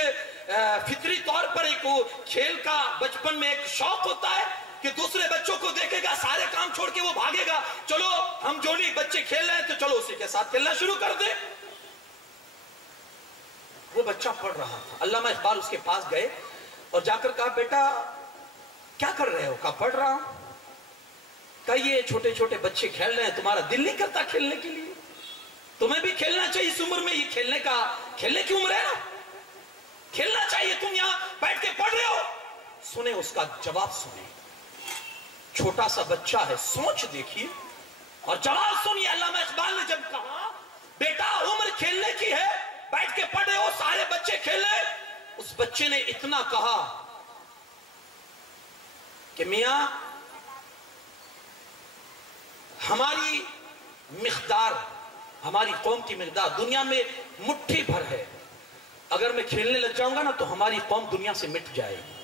فطری طور پر ایک کھیل کا بچپن میں ایک شوق ہوتا ہے کہ دوسرے بچوں کو دیکھے گا، سارے کام چھوڑ کے وہ بھاگے گا، چلو ہم جو نہیں بچے کھیل رہے ہیں تو چلو اسی کے ساتھ کھیلنا شروع کر دیں. وہ بچہ پڑھ رہا تھا. علامہ اقبال اس کے پاس گئے اور جا کر کہا، بیٹا کیا کر رہے ہو؟ کہا پڑھ رہا ہوں. کہا یہ چھوٹے چھوٹے بچے کھیل رہے ہیں، تمہارا دل نہیں کرتا کھیلنے کے لیے؟ تمہیں بھی کھیلنا چاہیے اس عمر میں، یہ کھیلنے کی عمر ہے نا، کھیلنا چاہیے. تم یہاں بیٹھ کے پڑھ رہے ہو. سنیں اس کا جواب، سنیں. چھوٹا سا بچہ ہے، سوچ دیکھیے اور جواب سنیے. علامہ اقبال نے جب کہا بیٹا عمر کھیلنے کی ہے، بیٹھ کے پڑھ رہے ہو، سارے بچے کھیلے، اس بچے نے اتنا کہا کہ میاں ہماری مقدار، ہماری قوم کی مقدار دنیا میں مٹھی بھر ہے. اگر میں کھیلنے لگ جاؤں گا نا تو ہماری قوم دنیا سے مٹ جائے گی.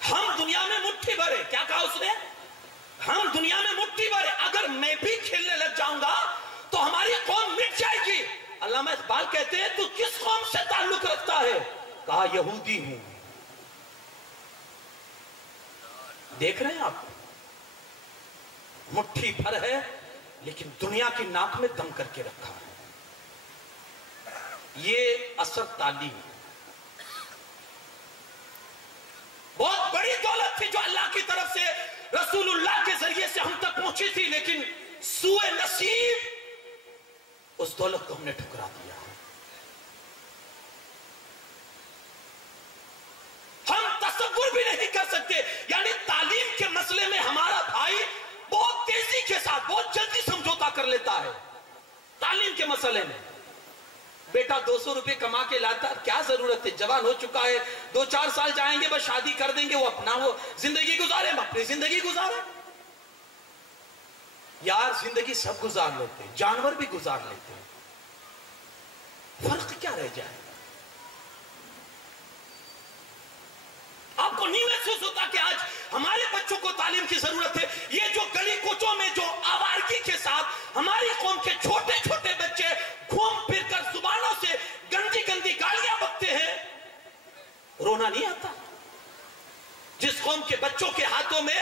ہم دنیا میں مٹھی بھر ہے. کیا کہا اس نے؟ ہم دنیا میں مٹھی بھر ہے، اگر میں بھی کھیلنے لگ جاؤں گا تو ہماری قوم مٹ جائے گی. علامہ اقبال کہتے ہیں تو کس قوم سے تعلق رکھتا ہے؟ کہا یہودی ہوں. دیکھ رہے ہیں آپ، مٹھی بھر ہے لیکن دنیا کی ناک میں دم کر کے رکھا ہے. یہ اثر تعلیم، بہت بڑی دولت تھی جو اللہ کی طرف سے رسول اللہ کے ذریعے سے ہم تک پہنچی تھی، لیکن سوء نصیب اس دولت کو ہم نے ٹھکرا دیا. ہم تصور بھی نہیں کر سکتے، یعنی تعلیم کے مسئلے میں ہمارا بھائی بہت تیزی کے ساتھ بہت جلدی سمجھوتا کر لیتا ہے. تعلیم کے مسئلے میں بیٹا 200 روپے کما کے لاتا، کیا ضرورت ہے؟ جوان ہو چکا ہے، 2-4 سال جائیں گے بس شادی کر دیں گے، وہ اپنا وہ زندگی گزارے، ہم اپنی زندگی گزارے. یار زندگی سب گزار لیتے ہیں، جانور بھی گزار لیتے ہیں، فرق کیا رہ جائے؟ آپ کو نہیں محسوس ہوتا کہ آج ہمارے بچوں کو تعلیم کی ضرورت ہے؟ یہ جو گلی کوچوں میں جو آوارگی کے ساتھ ہماری قوم کے چھوٹے چھوٹے بچے گھوم پھر کر زبانوں سے گندی گندی گالیاں بکتے ہیں، رونا نہیں آتا؟ جس قوم کے بچوں کے ہاتھوں میں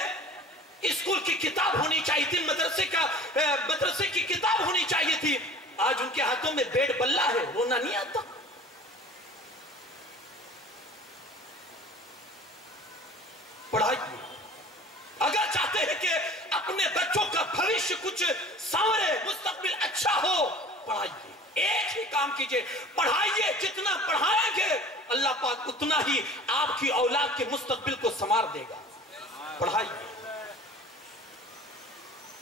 اسکول کی کتاب ہونی چاہیے تھی، مدرسے کی کتاب ہونی چاہیے تھی، آج ان کے ہاتھوں میں بیڑ بلہ ہے، رونا نہیں آتا؟ پڑھائیے. اگر چاہتے ہیں کہ اپنے بچوں کا بھوشیہ کچھ سنورے، مستقبل اچھا ہو، پڑھائیے. ایک ہی کام کیجئے، پڑھائیے. جتنا پڑھائیں گے اللہ پاک اتنا ہی آپ کی اولاد کے مستقبل کو سنوار دے گا. پڑھائیے.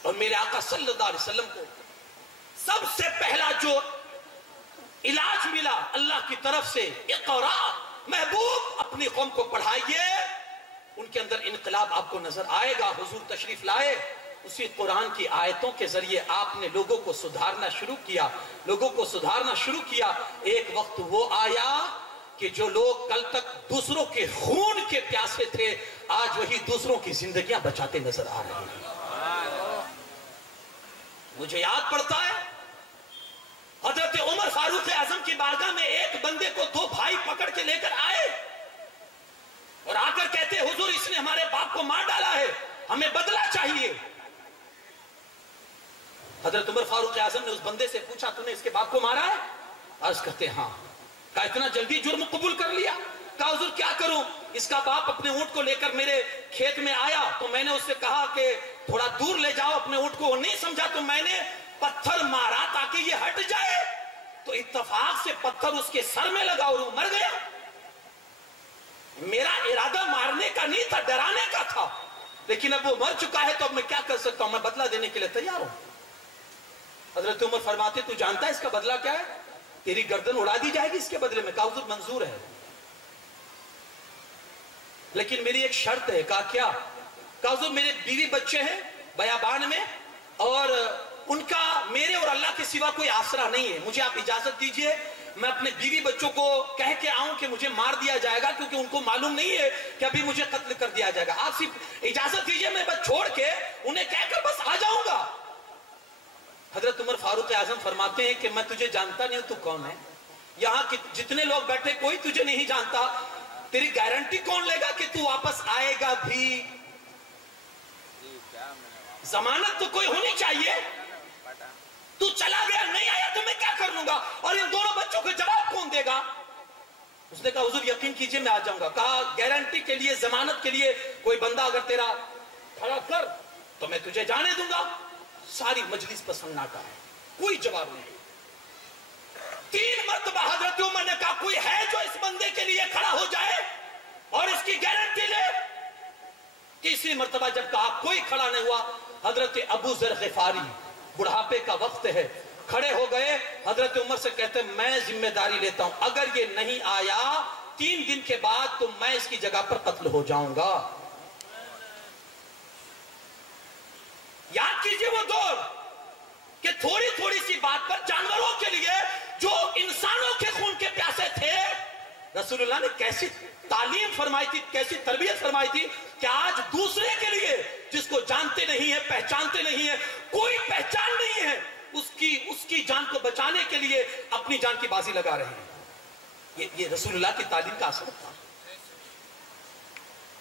اور میرے آقا صلی اللہ علیہ وسلم کو سب سے پہلا جو علاج ملا اللہ کی طرف سے، اقرا، محبوب اپنی قوم کو پڑھائیے. ان کے اندر انقلاب آپ کو نظر آئے گا. حضور تشریف لائے، اسی قرآن کی آیتوں کے ذریعے آپ نے لوگوں کو سدھارنا شروع کیا، لوگوں کو سدھارنا شروع کیا. ایک وقت وہ آیا کہ جو لوگ کل تک دوسروں کے خون کے پیاسے تھے آج وہی دوسروں کی زندگیاں بچاتے نظر آ رہے ہیں۔ مجھے یاد پڑتا ہے حضرت عمر فاروق اعظم کی بارگاہ میں ایک بندے کو دو بھائی پکڑ کے لے کر آئے اور آ کر کہتے حضور اس نے ہمارے باپ کو مار ڈالا ہے، ہمیں بدلہ چاہیے۔ حضرت عمر فاروق اعظم نے اس بندے سے پوچھا تو نے اس کے باپ کو مارا ہے؟ عرض کرتے ہاں۔ کہا اتنا جلدی جرم قبول کر لیا؟ کہا حضور کیا کروں، اس کا باپ اپنے اونٹ کو لے کر میرے کھیت میں آیا تو میں نے اس سے کہا کہ تھوڑا دور لے جاؤ اپنے اونٹ کو، وہ نہیں سمجھا تو میں نے پتھر مارا تاکہ یہ ہٹ جائے، تو اتفاق سے پتھر اس کے سر میں لگا اور وہ مر گیا۔ میرا ارادہ مارنے کا نہیں تھا، ڈرانے کا تھا، لیکن اب وہ مر چکا ہے تو اب میں کیا کر سکتا ہوں، میں بدلہ دینے کے لیے تیار ہوں۔ حضرت عمر فرماتے تو جانتا ہے اس کا بدلہ کیا ہے؟ تیری گردن اڑا دی جائے گی اس کے بدلے میں۔ کہا حضور منظور ہے، لیکن میری ایک شرط ہے۔ کہا کیا؟ کہا حضور میرے بیوی بچے ہیں بیابان میں اور ان کا میرے اور اللہ کے سوا کوئی آسرا نہیں ہے، مجھے آپ اجازت دیجئے میں اپنے بیوی بچوں کو کہہ کے آؤں کہ مجھے مار دیا جائے گا، کیونکہ ان کو معلوم نہیں ہے کہ ابھی مجھے قتل کر دیا جائے گا، آپ صرف اجازت دیجئے میں بس چھوڑ کے انہیں کہہ کر بس آ جاؤں گا۔ حضرت عمر فاروق اعظم فرماتے ہیں کہ میں تجھے جانتا نہیں ہوں، تو کون ہے؟ یہاں جتنے لوگ بیٹھے کوئی تجھے نہیں جانتا، تیری گارنٹی کون لے گا کہ تو واپس آئے گا بھی؟ ضمانت تو کوئی ہونی چاہیے، تو چلا گیا نہیں آیا تو میں کیا کر لوں گا، اور ان دونوں بچوں کو جواب کون دے گا؟ اس نے کہا حضور یقین کیجئے میں آ جاؤں گا۔ کہا گارنٹی کے لیے ضمانت کے لیے کوئی بندہ اگر تیرا کھڑا کر تو میں تجھے جانے دوں گا۔ ساری مجلس پر سناٹا ہے، کوئی جواب نہیں۔ 3 مرتبہ حضرت عمر نے کہا کوئی ہے جو اس بندے کے لیے کھڑا ہو جائے اور اس کی گارنٹی لے؟ تیسری مرتبہ جب کہا کوئی کھڑا نہیں ہوا، حضرت ابو ذر غفاری بڑھاپے کا وقت ہے کھڑے ہو گئے، حضرت عمر سے کہتے میں ذمہ داری لیتا ہوں، اگر یہ نہیں آیا 3 دن کے بعد تو میں اس کی جگہ پر قتل ہو جاؤں گا۔ یاد کیجئے وہ دور کہ تھوڑی تھوڑی سی بات پر جانوروں کے لیے جو انسانوں کے خون کے پیاسے تھے، رسول اللہ نے کیسی تعلیم فرمائی تھی، کیسی تربیت فرمائی تھی کہ آج دوسرے کے لیے جس کو جانتے نہیں ہیں، پہچانتے نہیں ہیں، کوئی پہچان نہیں ہے، اس کی جان کو بچانے کے لیے اپنی جان کی بازی لگا رہے ہیں۔ یہ رسول اللہ کی تعلیم کا اثر تھا۔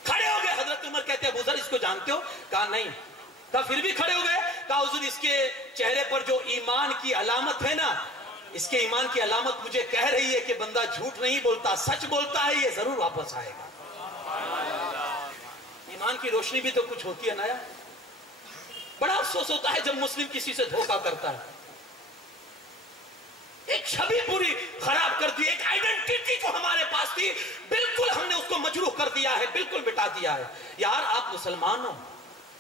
کھڑے ہو گئے، حضرت عمر کہتے ہیں ابو ذر اس کو جانتے ہو؟ کہا نہیں۔ کہا پھر بھی کھڑے ہو گئے؟ کہا حضور اس کے چہرے پر جو ایمان کی علامت ہے نا، اس کے ایمان کی علامت مجھے کہہ رہی ہے کہ بندہ جھوٹ نہیں بولتا، سچ بولتا ہے، یہ ضرور واپس آئے گا۔ ایمان کی روشنی بھی تو کچھ ہوتی ہے نا یار۔ بڑا افسوس ہوتا ہے جب مسلم کسی سے دھوکہ کرتا ہے، ایک چھوی پوری خراب کر دی، ایک آئیڈنٹیٹی جو ہمارے پاس تھی بالکل ہم نے اس کو مجروح کر دیا ہے، بالکل مٹا دیا ہے۔ یار آپ مسلمان ہو،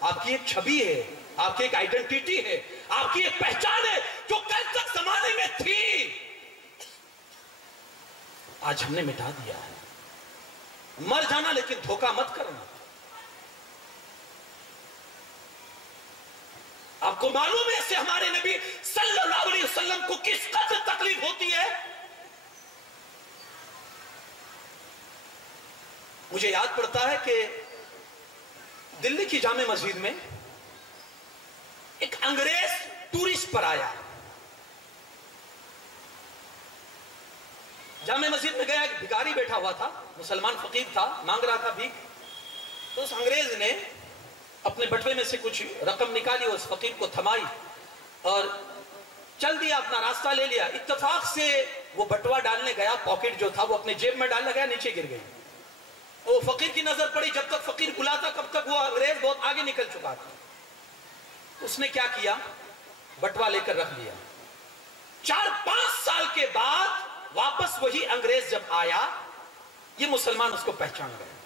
آپ کی ایک چھوی ہے، آپ کی ایک آئیڈنٹیٹی ہے، آپ کی ایک پہچان ہے جو کل تک زمانے میں تھی، آج ہم نے مٹا دیا ہے۔ مر جانا لیکن دھوکہ مت کرنا۔ آپ کو معلوم ہے اس سے ہمارے نبی صلی اللہ علیہ وسلم کو کس قدر تکلیف ہوتی ہے؟ مجھے یاد پڑتا ہے کہ دلی کی جامع مسجد میں ایک انگریز ٹورسٹ پر آیا، جامع مسجد میں گیا، ایک بھکاری بیٹھا ہوا تھا، مسلمان فقیر تھا، مانگ رہا تھا بھیک، تو اس انگریز نے اپنے بٹوے میں سے کچھ رقم نکالی، اس فقیر کو تھمائی اور چل دیا، اپنا راستہ لے لیا۔ اتفاق سے وہ بٹوا ڈالنے گیا، پاکٹ جو تھا وہ اپنے جیب میں ڈالنے گیا، نیچے گر گئی۔ وہ فقیر کی نظر پڑی، جب تک فقیر بلا تھا کب تک وہ انگریز بہت آگے نکل چکا تھا۔ اس نے کیا کیا؟ بٹوا لے کر رکھ لیا۔ 4-5 سال کے بعد واپس وہی انگریز جب آیا، یہ مسلمان اس کو پہچان گئے،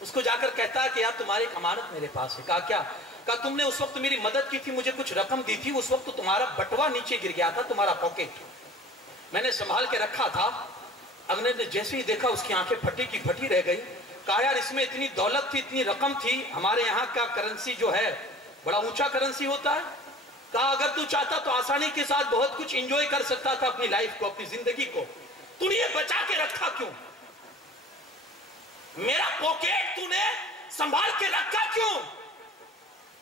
اس کو جا کر کہتا ہے کہ یار تمہاری ایک امانت میرے پاس ہے۔ کہا کیا؟ کہا تم نے اس وقت میری مدد کی تھی، مجھے کچھ رقم دی تھی، اس وقت تمہارا بٹوا نیچے گر گیا تھا، تمہارا پاکٹ میں نے سنبھال کے رکھا تھا۔ انگریز نے جیسے ہی دیکھا اس کی آنکھیں پھٹی کی پھٹی رہ گئی۔ کہا یار اس میں اتنی دولت تھی، اتنی رقم تھی، ہمارے یہاں کا کرنسی جو ہے بڑا اونچا کرنسی ہوتا ہے، کہا اگر تو چاہتا تو آسانی کے ساتھ بہت کچھ انجوائے کر سکتا تھا اپنی لائف کو، اپنی زندگی کو، تو نے یہ بچا کے رکھا کیوں؟ میرا پاکٹ تو نے سنبھال کے رکھا کیوں؟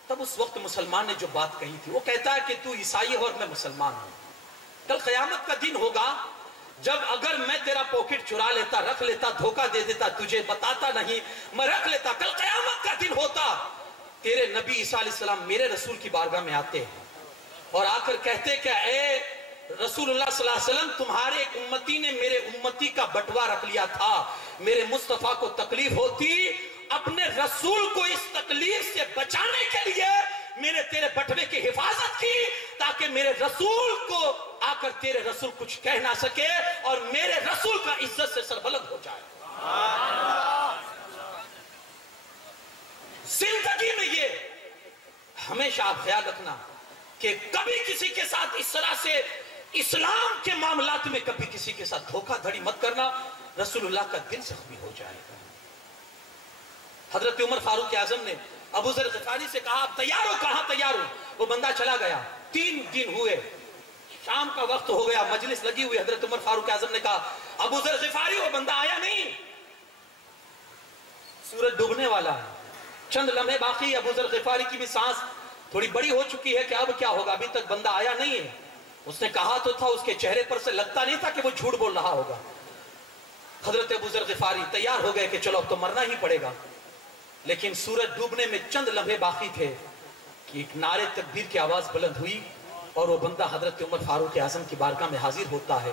تب اس وقت مسلمان نے جو بات کہی تھی، وہ کہتا ہے کہ تو عیسائی ہے اور میں مسلمان ہوں. کل قیامت کا دن ہوگا جب اگر میں تیرا پاکٹ چرا لیتا، رکھ لیتا، دھوکہ دے دیتا، تجھے بتاتا نہیں، میں رکھ لیتا، کل قیامت کا دن ہوتا، تیرے نبی عیسیٰ علیہ السلام میرے رسول کی بارگاہ میں آتے اور آ کر کہتے کہ اے رسول اللہ صلی اللہ علیہ وسلم، تمہارے امتی نے میرے امتی کا بٹوا رکھ لیا تھا، میرے مصطفیٰ کو تکلیف ہوتی، اپنے رسول کو اس تکلیف سے بچانے کے لیے میں نے تیرے بٹوے کی حفاظت کی تاکہ میرے رسول کو آ کر تیرے رسول کچھ کہہ نہ سکے اور میرے رسول کا عزت سے سربلند ہو جائے. زندگی میں یہ ہمیشہ آپ خیال رکھنا کہ کبھی کسی کے ساتھ اس طرح سے اسلام کے معاملات میں کبھی کسی کے ساتھ دھوکہ دھڑی مت کرنا، رسول اللہ کا دل زخمی ہو جائے گا. حضرت عمر فاروق اعظم نے ابو ذر غفاری سے کہا آپ تیار ہو؟ کہاں تیار ہو؟ وہ بندہ چلا گیا. 3 دن ہوئے، شام کا وقت ہو گیا، مجلس لگی ہوئی. حضرت عمر فاروق اعظم نے کہا ابو ذر غفاری وہ بندہ آیا نہیں، سورج ڈوبنے والا ہے، چند لمحے باقی. ابو ذر غفاری کی بھی سانس تھوڑی بڑی ہو چکی ہے کہ اب کیا ہوگا، ابھی تک بندہ آیا نہیں ہے. اس نے کہا تو تھا، اس کے چہرے پر سے لگتا نہیں تھا کہ وہ جھوٹ بول رہا ہوگا. حضرت ابو ذر غفاری تیار ہو گئے کہ چلو اب تو مرنا ہی پڑے گا. لیکن سورج ڈوبنے میں چند لمحے باقی تھے کہ ایک نعرے تکبیر کی آواز بلند ہوئی اور وہ بندہ حضرت عمر فاروق اعظم کی بارگاہ میں حاضر ہوتا ہے.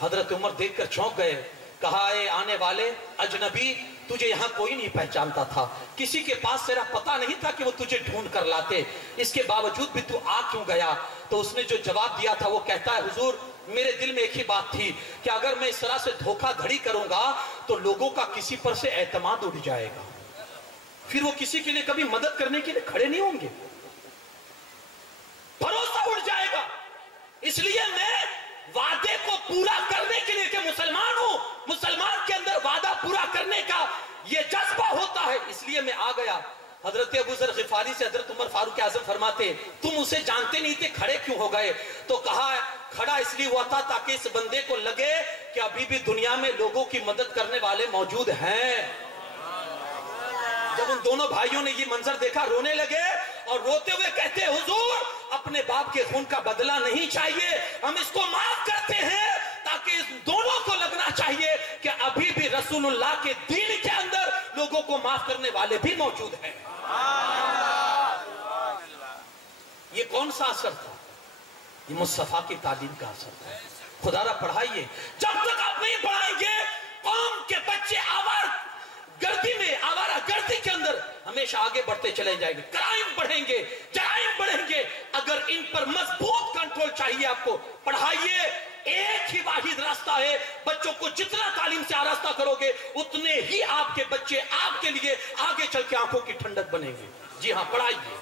حضرت عمر دیکھ کر چونک گئے، کہا اے آنے والے اجنبی، تجھے یہاں کوئی نہیں پہچانتا تھا، کسی کے پاس تیرا پتہ نہیں تھا کہ وہ تجھے ڈھونڈ کر لاتے، اس کے باوجود بھی تو آ کیوں گیا؟ تو اس نے جو جواب دیا تھا وہ کہتا ہے حضور میرے دل میں ایک ہی بات تھی کہ اگر میں اس طرح سے دھوکہ دھڑی کروں گا تو لوگوں کا کسی پر سے اعتماد اٹھ جائے گا، پھر وہ کسی کے لیے کبھی مدد کرنے کے لیے کھڑے نہیں ہوں گے، بھروسہ اٹھ جائے گا. اس لیے میں وعدے کو پورا کرنے کے لیے کہ مسلمان ہوں، مسلمان کے اندر وعدہ پورا کرنے کا یہ جذبہ ہوتا ہے، اس لیے میں آ گیا. حضرت ابو ذر غفاری سے حضرت عمر فاروق اعظم فرماتے تم اسے جانتے نہیں تھے، کھڑے کیوں ہو گئے؟ تو کہا کھڑا اس لیے ہوا تھا تاکہ اس بندے کو لگے کہ ابھی بھی دنیا میں لوگوں کی مدد کرنے والے موجود ہیں. جب ان دونوں بھائیوں نے یہ منظر دیکھا رونے لگے اور روتے ہوئے کہتے حضور اپنے باپ کے خون کا بدلہ نہیں چاہیے، ہم اس کو معاف کرتے ہیں تاکہ اس دونوں کو لگنا چاہیے کہ ابھی بھی رسول اللہ کے دین کے اندر لوگوں کو معاف کرنے والے بھی موجود ہیں. یہ کون سا اثر تھا؟ یہ مصطفیٰ کی تعلیم کا اثر تھا. خدا را پڑھائیے، جب تک آپ نہیں پڑھائیں گے قوم کے بچے آوارہ گردی کے اندر ہمیشہ آگے بڑھتے چلے جائیں گے، کرائم بڑھیں گے، جرائم بڑھیں گے. اگر ان پر مضبوط کنٹرول چاہیے آپ کو، پڑھائیے. ایک ہی واحد راستہ ہے، بچوں کو جتنا تعلیم سے آراستہ کرو گے اتنے ہی آپ کے بچے آپ کے لیے آگے چل کے آنکھوں کی ٹھنڈک بنیں گے. جی ہاں پڑھائیے.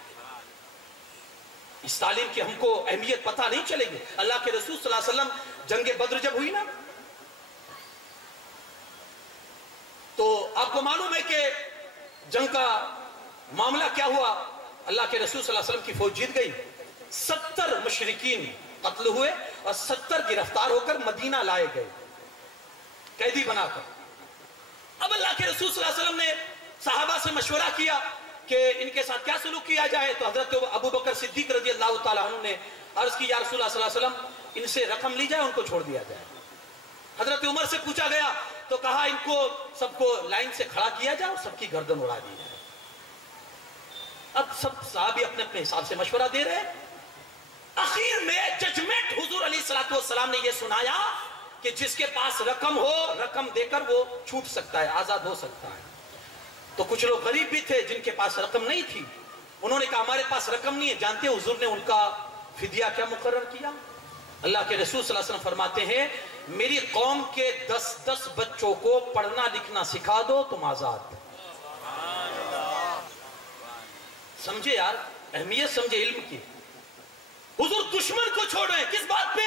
اس تعلیم کی ہم کو اہمیت پتہ نہیں چلے گی. اللہ کے رسول صلی اللہ علیہ وسلم جنگ بدر جب ہوئی نا تو آپ کو معلوم ہے کہ جنگ کا معاملہ کیا ہوا. اللہ کے رسول صلی اللہ علیہ وسلم کی فوج جیت گئی، 70 مشرکین قتل ہوئے اور 70 گرفتار ہو کر مدینہ لائے گئے قیدی بنا کر. اب اللہ کے رسول صلی اللہ علیہ وسلم نے صحابہ سے مشورہ کیا کہ ان کے ساتھ کیا سلوک کیا جائے. تو حضرت ابو بکر صدیق رضی اللہ تعالیٰ عنہ نے عرض کی یا رسول اللہ صلی اللہ علیہ وسلم ان سے رقم لی جائے، ان کو چھوڑ دیا جائے. حضرت عمر سے پوچھا گیا تو کہا ان کو سب کو لائن سے کھڑا کیا جائے اور سب کی گردن اڑا دی جائے. اب سب صحابی اپنے اپنے حساب سے مشورہ دے رہے. اخیر میں ججمنٹ حضور علیہ السلام نے یہ سنایا کہ جس کے پاس رقم ہو رقم دے کر وہ چھوٹ سکتا ہے، آزاد ہو سکتا ہے. تو کچھ لوگ غریب بھی تھے جن کے پاس رقم نہیں تھی، انہوں نے کہا ہمارے پاس رقم نہیں ہے. جانتے ہیں حضور نے ان کا فدیہ کیا مقرر کیا؟ اللہ کے رسول صلی اللہ علیہ وسلم فرماتے ہیں میری قوم کے 10 بچوں کو پڑھنا لکھنا سکھا دو تم آزاد. سمجھے یار، اہمیت سمجھے علم کی. حضور دشمن کو چھوڑ رہے ہیں کس بات پہ؟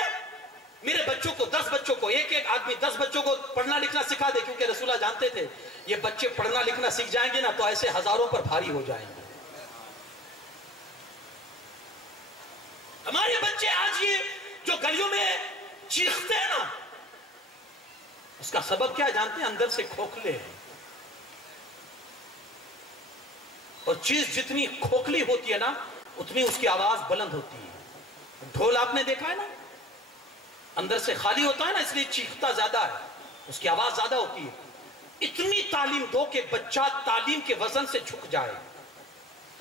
میرے بچوں کو 10 بچوں کو ایک آدمی 10 بچوں کو پڑھنا لکھنا سکھا دے، کیونکہ رسول اللہ جانتے تھے یہ بچے پڑھنا لکھنا سیکھ جائیں گے نا تو ایسے ہزاروں پر بھاری ہو جائیں گے. ہمارے بچے آج یہ جو گلیوں میں چیختے ہیں نا اس کا سبب کیا جانتے ہیں؟ اندر سے کھوکھلے ہیں. اور چیز جتنی کھوکھلی ہوتی ہے نا اتنی اس کی آواز بلند ہوتی ہے. ڈھول آپ نے دیکھا ہے نا اندر سے خالی ہوتا ہے نا اس لیے چیختا زیادہ ہے, اس کی آواز زیادہ ہوتی ہے. اتنی تعلیم دو کہ بچہ تعلیم کے وزن سے جھک جائے,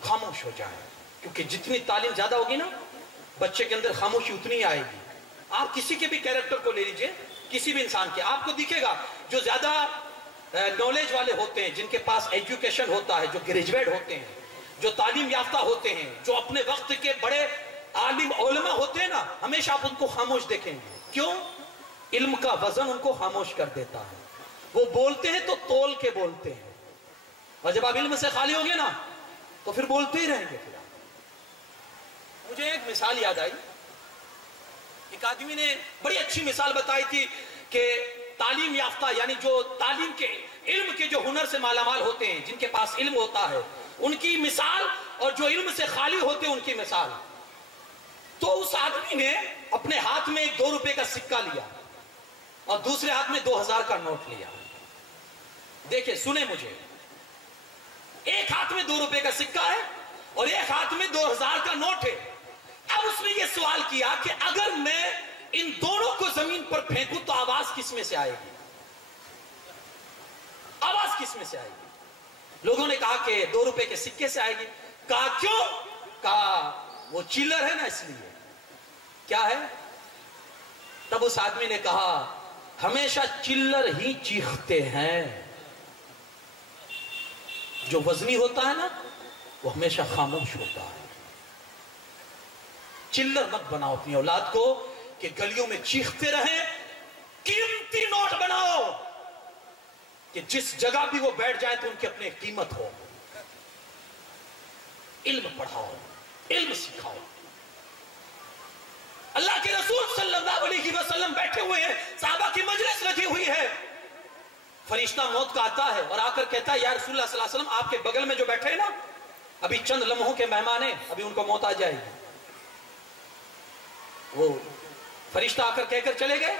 خاموش ہو جائے, کیونکہ جتنی تعلیم زیادہ ہوگی نا بچے کے اندر خاموشی اتنی آئے گی. آپ کسی کے بھی کیریکٹر کو لے لیجئے, کسی بھی انسان کے, آپ کو دکھے گا جو زیادہ نالج والے ہوتے ہیں, جن کے پاس ایجوکیشن ہوتا ہے, جو گریجویٹ ہوتے ہیں, جو تعلیم یافتہ ہوتے ہیں, جو اپنے وقت کے بڑے عالم علماء ہوتے ہیں نا, ہمیشہ آپ ان کو خاموش دیکھیں گے. کیوں؟ علم کا وزن ان کو خاموش کر دیتا ہے. وہ بولتے ہیں تو تول کے بولتے ہیں, اور جب آپ علم سے خالی ہوگے نا تو پھر بولتے ہی رہیں گے. پھر مجھے ایک مثال یاد آئی, ایک آدمی نے بڑی اچھی مثال بتائی تھی کہ تعلیم یافتہ یعنی جو تعلیم کے علم کے جو ہنر سے مالا مال ہوتے ہیں, جن کے پاس علم ہوتا ہے, ان کی مثال, اور جو علم سے خالی ہوتے ہیں ان کی مثال. تو اس آدمی نے اپنے ہاتھ میں ایک 2 روپے کا سکہ لیا اور دوسرے ہاتھ میں 2000 کا نوٹ لیا. دیکھیں سنیں مجھے, ایک ہاتھ میں 2 روپے کا سکہ ہے اور ایک ہاتھ میں 2000 کا نوٹ ہے. اب اس نے یہ سوال کیا کہ اگر میں ان دونوں کو زمین پر پھینکوں تو آواز کس میں سے آئے گی؟ آواز کس میں سے آئے گی؟ لوگوں نے کہا کہ 2 روپے کے سکے سے آئے گی. کہا کیوں؟ کہا وہ چیلر ہے نا اس لیے. کیا ہے؟ تب اس آدمی نے کہا ہمیشہ چلر ہی چیختے ہیں, جو وزنی ہوتا ہے نا وہ ہمیشہ خاموش ہوتا ہے. چلر مت بناؤ اپنی اولاد کو کہ گلیوں میں چیختے رہیں. قیمتی نوٹ بناؤ کہ جس جگہ بھی وہ بیٹھ جائے تو ان کی اپنی قیمت ہو. علم پڑھاؤ, علم سکھاؤ. اللہ کے رسول صلی اللہ علیہ وسلم بیٹھے ہوئے ہیں, صحابہ کی مجلس لگی ہوئی ہے. فرشتہ موت کا آتا ہے اور آ کر کہتا ہے یا رسول اللہ صلی اللہ علیہ وسلم آپ کے بغل میں جو بیٹھے ہیں نا ابھی چند لمحوں کے مہمان ہیں, ابھی ان کو موت آ جائے گی. وہ فرشتہ آ کر کہہ کر چلے گئے.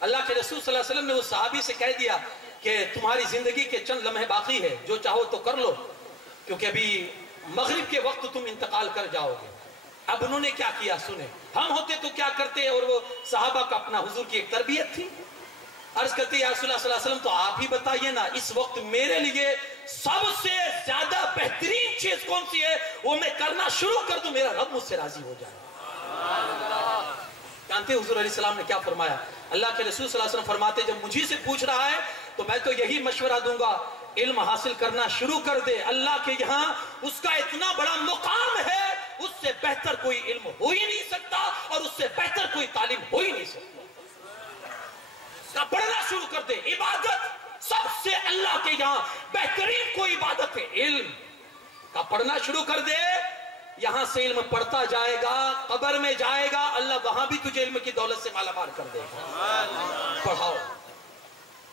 اللہ کے رسول صلی اللہ علیہ وسلم نے اس صحابی سے کہہ دیا کہ تمہاری زندگی کے چند لمحے باقی ہے, جو چاہو تو کر لو, کیونکہ ابھی مغرب کے وقت تم انتقال کر جاؤ گے. اب انہوں نے کیا کیا سنیں, ہم ہوتے تو کیا کرتے, اور وہ صحابہ کا اپنا حضور کی ایک تربیت تھی. عرض کرتے یا رسول اللہ صلی اللہ علیہ وسلم تو آپ ہی بتائیے نا اس وقت میرے لیے سب سے زیادہ بہترین چیز کون سی ہے, وہ میں کرنا شروع کر دوں, میرا رب مجھ سے راضی ہو جائے. جانتے ہیں حضور علیہ السلام نے کیا فرمایا؟ اللہ کے رسول صلی اللہ علیہ وسلم فرماتے جب مجھے سے پوچھ رہا ہے تو میں تو یہی مشورہ دوں گا, علم حاصل کرنا شروع کر دے. اللہ کے یہاں اس کا اتنا بڑا مقام ہے, اس سے بہتر کوئی علم ہو ہی نہیں سکتا اور اس سے بہتر کوئی تعلیم ہو ہی نہیں سکتا. پڑھنا شروع کر دے. عبادت سب سے اللہ کے یہاں بہترین کوئی عبادت ہے, علم کا پڑھنا شروع کر دے. یہاں سے علم پڑھتا جائے گا, قبر میں جائے گا, اللہ وہاں بھی تجھے علم کی دولت سے مالا مال کر دے گا. پڑھاؤ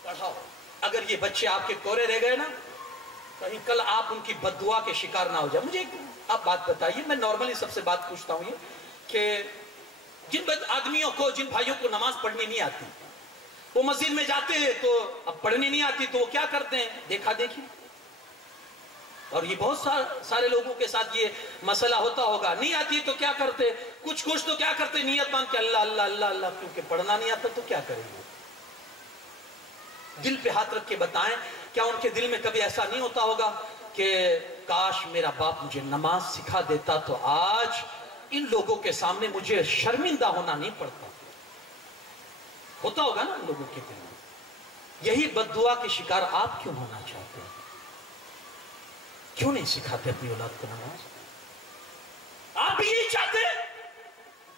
پڑھاؤ. اگر یہ بچے آپ کے کورے رہ گئے نا کہیں کل آپ ان کی بد دعا کے شکار نہ ہو جائے. مجھے آپ بات بتائیے, میں نارملی سب سے بات پوچھتا ہوں یہ کہ جن آدمیوں کو, جن بھائیوں کو نماز پڑھنی نہیں آتی, وہ مسجد میں جاتے ہیں تو اب پڑھنی نہیں آتی تو وہ کیا کرتے ہیں, دیکھا دیکھی. اور یہ بہت سارے لوگوں کے ساتھ یہ مسئلہ ہوتا ہوگا. نہیں آتی تو کیا کرتے, کچھ تو کیا کرتے, نیت مان کے اللہ اللہ اللہ اللہ, کیونکہ پڑھنا نہیں آتا تو کیا کریں گے. دل پہ ہاتھ رکھ کے بتائیں, کیا ان کے دل میں کبھی ایسا نہیں ہوتا ہوگا کہ کاش میرا باپ مجھے نماز سکھا دیتا تو آج ان لوگوں کے سامنے مجھے شرمندہ ہونا نہیں پڑتا. ہوتا ہوگا نا ان لوگوں کے دل میں. یہی بد دعا کے شکار آپ کیوں ہونا چاہتے ہیں؟ کیوں نہیں سکھاتے اپنی اولاد کو نماز؟ آپ بھی یہی چاہتے ہیں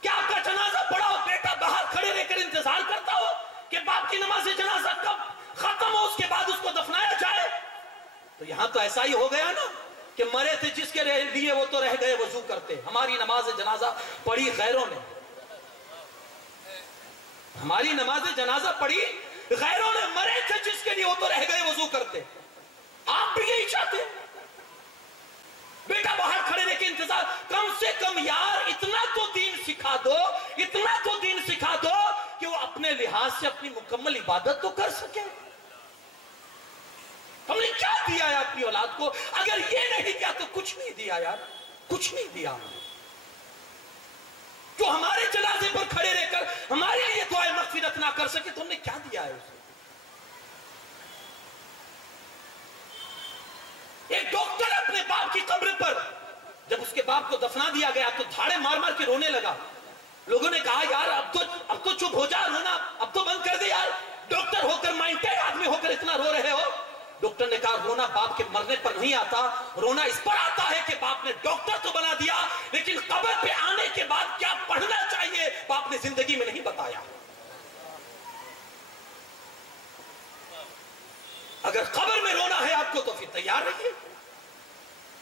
کہ آپ کا جنازہ پڑا ہو, بیٹا باہر کھڑے رہ کر انتظار کرتا ہو کہ باپ کی نماز جنازہ کب ختم ہو, اس کے بعد اس کو دفنایا جائے. تو یہاں تو ایسا ہی ہو گیا نا کہ مرے تھے جس کے لیے وہ تو رہ گئے وضو کرتے. ہماری نماز جنازہ پڑھی غیروں نے, ہماری نماز جنازہ پڑھی غیروں نے, مرے تھے جس کے لیے وہ تو رہ گئے وضو کرتے. آپ بھی یہی چاہتے ہیں, بیٹا باہر کھڑے رہ کے انتظار. کم سے کم یار اتنا تو دین سکھا دو, اتنا تو دین سکھا دو کہ وہ اپنے لحاظ سے اپنی مکمل عبادت تو کر سکے. ہم نے کیا دیا ہے اپنی اولاد کو؟ اگر یہ نہیں کیا تو کچھ نہیں دیا یار، کچھ نہیں دیا ہم نے۔ جو ہمارے جنازے پر کھڑے رہ کر ہمارے لیے دعائے مغفرت نہ کر سکے تو ہم نے کیا دیا ہے اسے؟ ایک ڈاکٹر اپنے باپ کی قبر پر جب اس کے باپ کو دفنا دیا گیا تو دھاڑے مار مار کے رونے لگا۔ لوگوں نے کہا یار اب تو چپ ہو جا، رونا اب تو بند کر دے یار، ڈاکٹر ہو کر مائنڈ آدمی ہو کر اتنا رو رہے ہو۔ ڈاکٹر نے کہا رونا باپ کے مرنے پر نہیں آتا، رونا اس پر آتا ہے کہ باپ نے ڈاکٹر تو بنا دیا لیکن قبر پہ آنے کے بعد کیا پڑھنا چاہیے باپ نے زندگی میں نہیں بتایا۔ اگر قبر میں رونا ہے آپ کو تو پھر تیار رہیے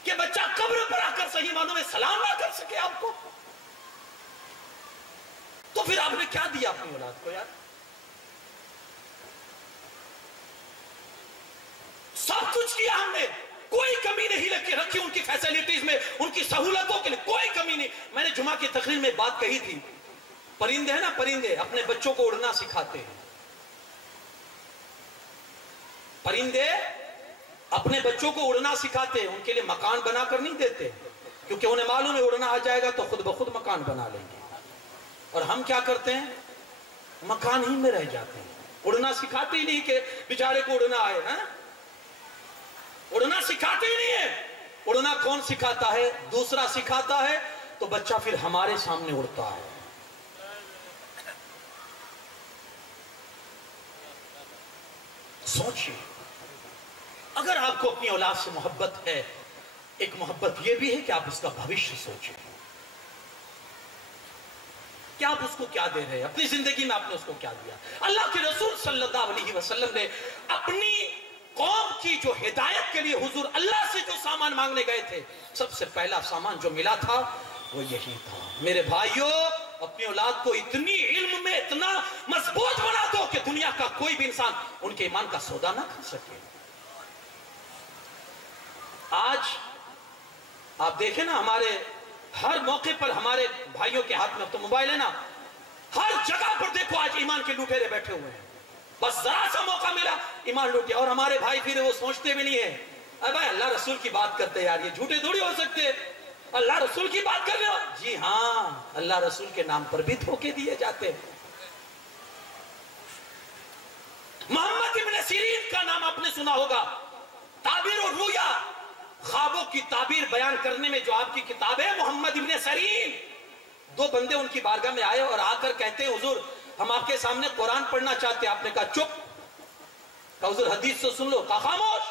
کہ بچہ قبر پر آ کر صحیح معنوں میں سلام نہ کر سکے آپ کو، تو پھر آپ نے کیا دیا اپنی اولاد کو یار؟ سب کچھ کیا ہم نے، کوئی کمی نہیں رکھی ان کی فیسلٹیز میں، ان کی سہولتوں کے لیے کوئی کمی نہیں۔ میں نے جمعہ کی تقریر میں بات کہی تھی، پرندے ہیں نا، پرندے اپنے بچوں کو اڑنا سکھاتے ہیں، پرندے اپنے بچوں کو اڑنا سکھاتے ہیں، ان کے لیے مکان بنا کر نہیں دیتے کیونکہ انہیں معلوم ہے اڑنا آ جائے گا تو خود بخود مکان بنا لیں گے۔ اور ہم کیا کرتے ہیں؟ مکان ہی میں رہ جاتے ہیں، اڑنا سکھاتے ہی نہیں کہ بیچارے کو اڑنا آئے، اڑنا سکھاتے ہی نہیں ہے۔ اڑنا کون سکھاتا ہے؟ دوسرا سکھاتا ہے تو بچہ پھر ہمارے سامنے اڑتا ہے۔ سوچئے، اگر آپ کو اپنی اولاد سے محبت ہے، ایک محبت یہ بھی ہے کہ آپ اس کا بھوشیہ سوچیں کہ آپ اس کو کیا دے رہے ہیں، اپنی زندگی میں آپ نے اس کو کیا دیا۔ اللہ کے رسول صلی اللہ علیہ وسلم نے اپنی قوم کی جو ہدایت کے لیے حضور اللہ سے جو سامان مانگنے گئے تھے، سب سے پہلا سامان جو ملا تھا وہ یہی تھا، میرے بھائیوں اپنی اولاد کو اتنی علم میں اتنا مضبوط بنا دو کہ دنیا کا کوئی بھی انسان ان کے ایمان کا سودا نہ کھا سکے۔ آج آپ دیکھیں نا، ہمارے ہر موقع پر ہمارے بھائیوں کے ہاتھ میں اب تو موبائل ہے نا، ہر جگہ پر دیکھو آج ایمان کے لٹیرے بیٹھے ہوئے ہیں، بس ذرا سا موقع ملا ایمان لوٹیا۔ اور ہمارے بھائی پھر وہ سوچتے بھی نہیں ہیں، اے بھائی اللہ رسول کی بات کرتے یار، یہ جھوٹے تھوڑی ہو سکتے، اللہ رسول کی بات کر رہے ہو؟ جی ہاں، اللہ رسول کے نام پر بھی دھوکے دیے جاتے ہیں۔ محمد ابن سیرین کا نام آپ نے سنا ہوگا، تعبیر و رویا، خوابوں کی تعبیر بیان کرنے میں جو آپ کی کتاب ہے محمد ابن سیرین۔ دو بندے ان کی بارگاہ میں آئے اور آ کر کہتے ہیں حضور ہم آپ کے سامنے قرآن پڑھنا چاہتے ہیں۔ آپ نے کہا چپ، کہا حضور حدیث تو سن لو، کہا خاموش،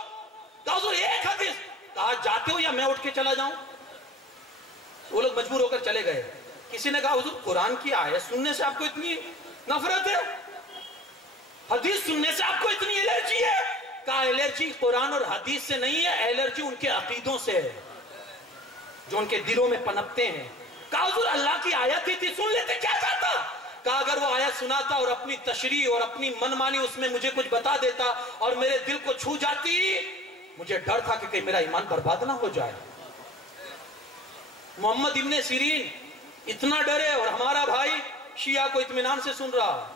کہا حضور ایک حدیث، کہا جاتے ہو یا میں اٹھ کے چلا جاؤں؟ وہ لوگ مجبور ہو کر چلے گئے۔ کسی نے کہا حضور قرآن کی آیت سننے سے آپ کو اتنی نفرت ہے، حدیث سننے سے آپ کو اتنی الرجی ہے؟ کہا الرجی قرآن اور حدیث سے نہیں ہے، الرجی ان کے عقیدوں سے ہے جو ان کے دلوں میں پنپتے ہیں۔ کہا حضور اللہ کی آیت ہی تھی، سن لیتے کیا جاتا؟ کہا اگر وہ آیت سناتا اور اپنی تشریح اور اپنی منمانی اس میں مجھے کچھ بتا دیتا اور میرے دل کو چھو جاتی، مجھے ڈر تھا کہ کہیں میرا ایمان برباد نہ ہو جائے۔ محمد ابن سیرین اتنا ڈرے اور ہمارا بھائی شیعہ کو اطمینان سے سن رہا ہے،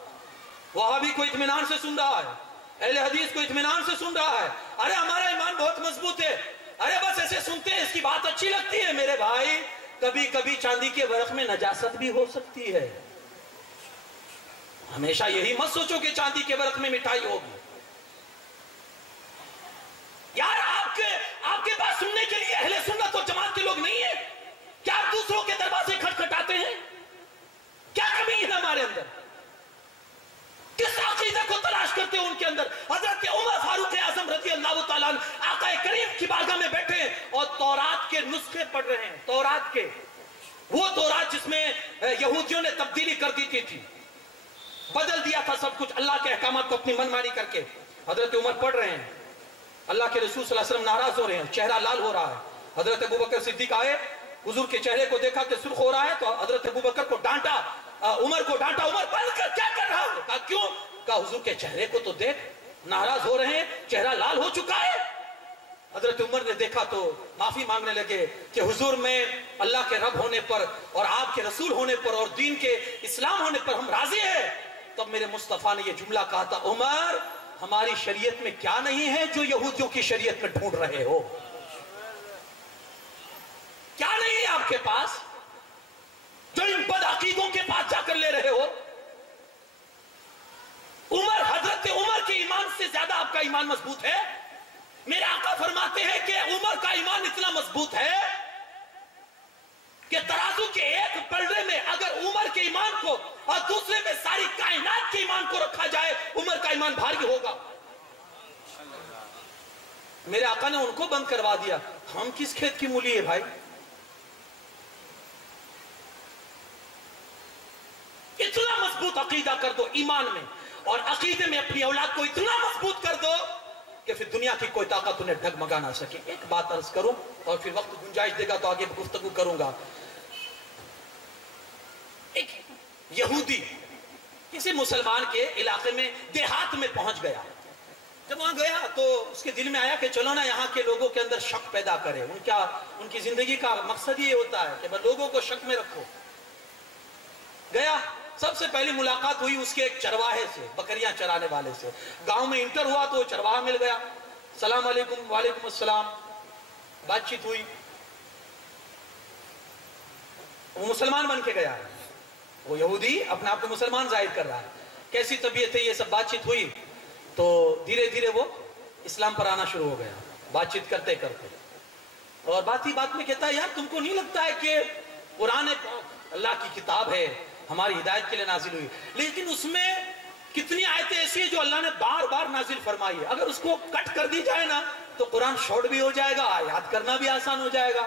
وہابی کو اطمینان سے سن رہا ہے، اہل حدیث کو اطمینان سے سن رہا ہے۔ ارے ہمارا ایمان بہت مضبوط ہے، ارے بس ایسے سنتے ہیں، اس کی بات اچھی لگتی ہے۔ میرے بھائی کبھی کبھی چاندی کے ورق میں نجاست بھی ہو سکتی ہے، ہمیشہ یہی مت سوچو کہ چاندی کے ورق میں مٹھائی ہوگی۔ یار آپ کے پاس سننے کے لیے اہل سنت و جماعت کے لوگ نہیں ہیں کیا؟ آپ دوسروں کے دروازے کھٹکھٹاتے ہیں؟ کیا کمی ہے ہمارے اندر؟ کس عقیدے کو تلاش کرتے ہو ان کے اندر؟ حضرت عمر فاروق اعظم رضی اللہ تعالیٰ عنہ آقا کریم کی بارگاہ میں بیٹھے ہیں اور تورات کے نسخے پڑھ رہے ہیں، تورات کے، وہ تورات جس میں یہودیوں نے تبدیلی کر دی تھی، بدل دیا تھا سب کچھ، اللہ کے احکامات کو اپنی منمانی کر کے۔ حضرت عمر پڑھ رہے ہیں، اللہ کے رسول صلی اللہ علیہ وسلم ناراض ہو رہے ہیں، چہرہ لال ہو رہا ہے۔ حضرت ابوبکر صدیق آئے، حضور کے چہرے کو دیکھا کہ سرخ ہو رہا ہے تو حضرت ابوبکر کو ڈانٹا، عمر کو ڈانٹا، عمر بند کر، کیا کر رہا ہو؟ کہا کیوں؟ کہا حضور کے چہرے کو تو دیکھ، ناراض ہو رہے ہیں، چہرہ لال ہو چکا ہے۔ حضرت عمر نے دیکھا تو معافی مانگنے لگے کہ حضور میں اللہ کے رب ہونے پر اور آپ کے رسول ہونے پر اور دین کے اسلام ہونے پر ہم راضی ہیں۔ تب میرے مصطفیٰ نے یہ جملہ کہا تھا، عمر ہماری شریعت میں کیا نہیں ہے جو یہودیوں کی شریعت میں ڈھونڈ رہے ہو؟ کیا نہیں ہے آپ کے پاس جو ان بد عقیدوں کے پاس جا کر لے رہے ہو؟ حضرت عمر کے ایمان سے زیادہ آپ کا ایمان مضبوط ہے؟ میرے آقا فرماتے ہیں کہ عمر کا ایمان اتنا مضبوط ہے کہ ترازو کے ایک پلڑے میں اگر عمر کے ایمان کو اور دوسرے میں ساری کائنات کے ایمان کو رکھا جائے، عمر کا ایمان بھاری ہوگا۔ میرے آقا نے ان کو بند کروا دیا، ہم کس کھیت کی مولی ہے بھائی؟ اتنا مضبوط عقیدہ کر دو ایمان میں اور عقیدے میں اپنی اولاد کو اتنا مضبوط کر دو کہ پھر دنیا کی کوئی طاقت انہیں ڈگمگا نہ سکے۔ ایک بات عرض کروں اور پھر وقت گنجائش دے گا تو آگے گفتگو کروں گا۔ ایک یہودی کسی مسلمان کے علاقے میں دیہات میں پہنچ گیا، جب وہاں گیا تو اس کے دل میں آیا کہ چلو نا یہاں کے لوگوں کے اندر شک پیدا کرے۔ ان کی زندگی کا مقصد یہ ہوتا ہے کہ لوگوں کو شک میں رکھو۔ گیا، سب سے پہلی ملاقات ہوئی اس کے ایک چرواہے سے، بکریاں چرانے والے سے۔ گاؤں میں انٹر ہوا تو چرواہا مل گیا، السلام علیکم، وعلیکم السلام، بات چیت ہوئی۔ وہ مسلمان بن کے گیا ہے، وہ یہودی اپنے آپ کو مسلمان ظاہر کر رہا ہے۔ کیسی طبیعت ہے، یہ سب بات چیت ہوئی تو دھیرے دھیرے وہ اسلام پر آنا شروع ہو گیا، بات چیت کرتے کرتے۔ اور بات ہی بات میں کہتا ہے یار تم کو نہیں لگتا ہے کہ قرآن اللہ کی کتاب ہے، ہماری ہدایت کے لیے نازل ہوئی، لیکن اس میں کتنی آیتیں ایسی ہیں جو اللہ نے بار بار نازل فرمائی ہے، اگر اس کو کٹ کر دی جائے نا تو قرآن شارٹ بھی ہو جائے گا، یاد کرنا بھی آسان ہو جائے گا۔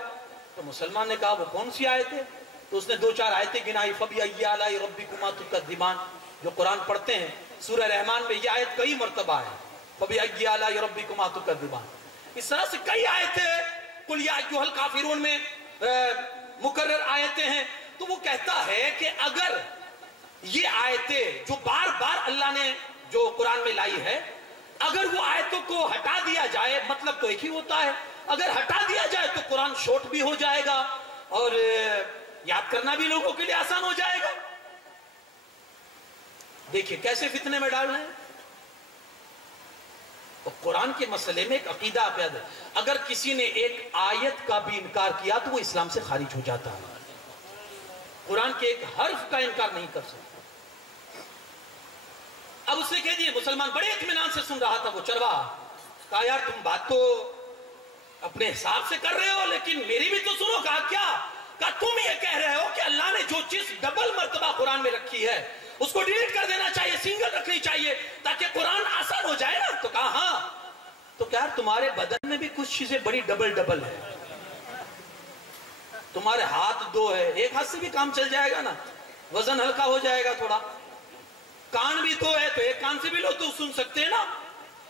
تو مسلمان نے کہا وہ کون سی آیت ہے؟ تو اس نے دو چار آیتیں گنائی، فَبِأَيِّ آلَاءِ رَبِّكُمَا تُكَذِّبَانِ، جو قرآن پڑھتے ہیں سورہ رحمان میں یہ آیت کئی مرتبہ ہے، فَبِأَيِّ آلَاءِ رَبِّكُمَا تُكَذِّبَانِ۔ اس طرح سے کئی آیتیں قُلْ یَا أَیُّہَا الْکافِرُونَ میں مکرر آیتیں ہیں۔ تو وہ کہتا ہے کہ اگر یہ آیتیں جو بار بار اللہ نے جو قرآن میں لائی ہے، اگر وہ آیتوں کو ہٹا دیا جائے، مطلب تو ایک ہی ہوتا ہے، اگر ہٹا دیا جائے تو قرآن شارٹ بھی ہو جائے گا اور یاد کرنا بھی لوگوں کے لیے آسان ہو جائے گا۔ دیکھیے کیسے فتنے میں ڈال رہے ہیں۔ تو قرآن کے مسئلے میں ایک عقیدہ آپ یاد ہے، اگر کسی نے ایک آیت کا بھی انکار کیا تو وہ اسلام سے خارج ہو جاتا ہے، قرآن کے ایک حرف کا انکار نہیں کر سکتا۔ اب اس نے کہہ دیے، مسلمان بڑے اطمینان سے سن رہا تھا وہ چرواہا، کہا یار تم بات تو اپنے حساب سے کر رہے ہو لیکن میری بھی تو سنو۔ کہا کیا؟ کہا تم یہ کہہ رہے ہو کہ اللہ نے جو چیز ڈبل مرتبہ قرآن میں رکھی ہے اس کو ڈیلیٹ کر دینا چاہیے، سنگل رکھنی چاہیے تاکہ قرآن آسان ہو جائے نا؟ تو کہا ہاں۔ تو کیا تمہارے بدن میں بھی کچھ چیزیں بڑی ڈبل ڈبل ہے، تمہارے ہاتھ دو ہے، ایک ہاتھ سے بھی کام چل جائے گا نا، وزن ہلکا ہو جائے گا تھوڑا۔ کان بھی دو ہے تو ایک کان سے بھی لو تو سن سکتے ہیں نا،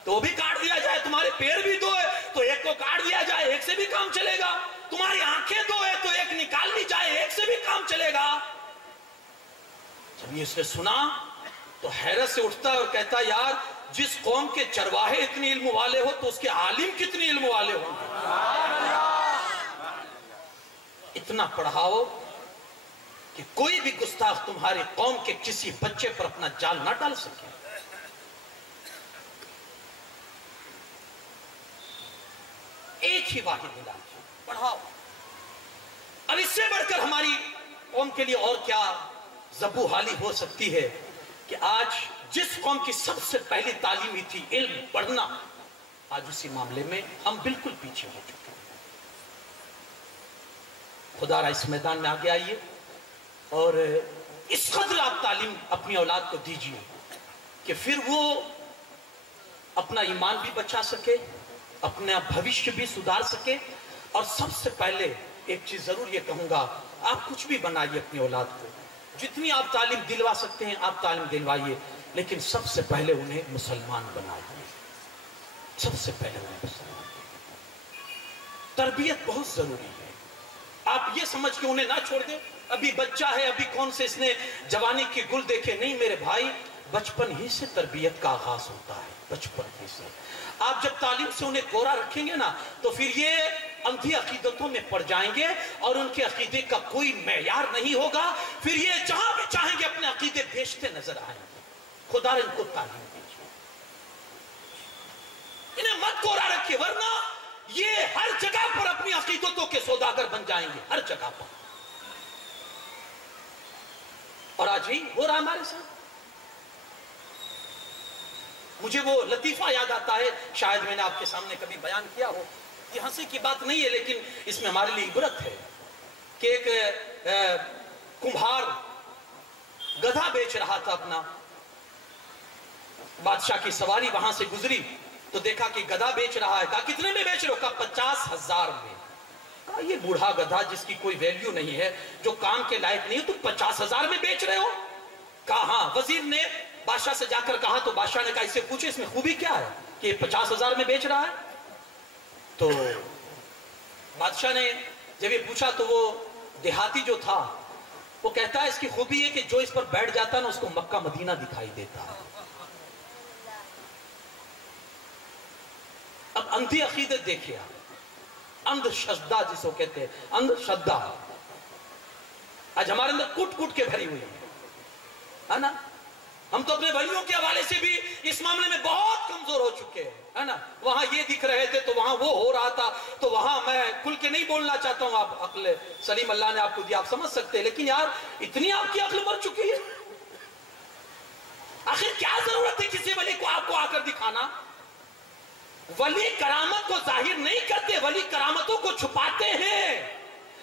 تو بھی کاٹ دیا جائے۔ تمہارے پیر بھی دو ہے تو ایک کو کاٹ دیا جائے، ایک سے بھی کام چلے گا۔ تمہاری آنکھیں دو ہے تو ایک نکال لی جائے، ایک سے بھی کام چلے گا۔ جب یہ اس نے سنا تو حیرت سے اٹھتا ہے اور کہتا یار جس قوم کے چرواہے اتنی علم والے ہو تو اس کے عالم کتنی علم والے ہوں گے۔ اتنا پڑھاؤ کہ کوئی بھی گستاخ تمہاری قوم کے کسی بچے پر اپنا جال نہ ڈال سکے۔ ایک ہی واحد علاج، پڑھاؤ۔ اب اس سے بڑھ کر ہماری قوم کے لیے اور کیا زبو حالی ہو سکتی ہے کہ آج جس قوم کی سب سے پہلی تعلیم ہی تھی علم پڑھنا، آج اسی معاملے میں ہم بالکل پیچھے ہو چکے ہیں۔ خدا را اس میدان میں آگے آئیے اور اس قدر آپ تعلیم اپنی اولاد کو دیجیے کہ پھر وہ اپنا ایمان بھی بچا سکے، اپنا بھوشیہ بھی سدھار سکے۔ اور سب سے پہلے ایک چیز ضرور یہ کہوں گا، آپ کچھ بھی بنائیے اپنی اولاد کو، جتنی آپ تعلیم دلوا سکتے ہیں آپ تعلیم دلوائیے، لیکن سب سے پہلے انہیں مسلمان بنائیے، سب سے پہلے انہیں مسلمان بنائیے۔ تربیت بہت ضروری ہے۔ آپ یہ سمجھ کے انہیں نہ چھوڑ دیں ابھی بچہ ہے، ابھی کون سے اس نے جوانی کی گل دیکھے، نہیں میرے بھائی، بچپن ہی سے تربیت کا آغاز ہوتا ہے، بچپن ہی سے۔ آپ جب تعلیم سے انہیں گورا رکھیں گے نا تو پھر یہ اندھی عقیدتوں میں پڑ جائیں گے اور ان کے عقیدے کا کوئی معیار نہیں ہوگا، پھر یہ جہاں بھی چاہیں گے اپنے عقیدے بیچتے نظر آئیں گے۔ خدا ان کو تعلیم دیجیے۔ انہیں مت کورا رکھیے، ورنہ یہ ہر جگہ پر اپنی عقیدتوں کے سوداگر بن جائیں گے، ہر جگہ پر. اور آج ہی ہو رہا ہمارے ساتھ. مجھے وہ لطیفہ یاد آتا ہے، شاید میں نے آپ کے سامنے کبھی بیان کیا ہو. یہ ہنسی کی بات نہیں ہے لیکن اس میں ہمارے لیے عبرت ہے کہ ایک کمبھار گدھا بیچ رہا تھا اپنا. بادشاہ کی سواری وہاں سے گزری تو دیکھا کہ گدھا بیچ رہا ہے. کہا کتنے میں بیچ رہے ہو؟ کہا 50,000 میں. کہا یہ بوڑھا گدھا جس کی کوئی ویلیو نہیں ہے، جو کام کے لائق نہیں ہے، تم 50,000 میں بیچ رہے ہو؟ کہا ہاں. وزیر نے بادشاہ سے جا کر کہا تو بادشاہ نے کہا اس سے پوچھے اس میں خوبی کیا ہے کہ یہ 50,000 میں بیچ رہا ہے. تو بادشاہ نے جب یہ پوچھا تو وہ دیہاتی جو تھا وہ کہتا ہے اس کی خوبی ہے کہ جو اس پر بیٹھ جاتا ہے نا اس کو مکہ مدینہ دکھائی دیتا ہے. اب اندھی عقیدت دیکھیے آپ، اندھ شدہ جس کو کہتے ہیں، اندھ شدہ آج ہمارے اندر کٹ کٹ کے بھری ہوئی ہے نا. ہم تو اپنے بھائیوں کے حوالے سے بھی اس معاملے میں بہت کمزور ہو چکے ہیں، ہے نا. وہاں یہ دکھ رہے تھے تو وہاں وہ ہو رہا تھا، تو وہاں میں کھل کے نہیں بولنا چاہتا ہوں. آپ عقل سلیم اللہ نے آپ کو دیا، آپ سمجھ سکتے ہیں، لیکن یار اتنی آپ کی عقل مر چکی ہے. آخر کیا ضرورت ہے کسی ولی کو آپ کو آ کر دکھانا؟ ولی کرامت کو ظاہر نہیں کرتے، ولی کرامتوں کو چھپاتے ہیں.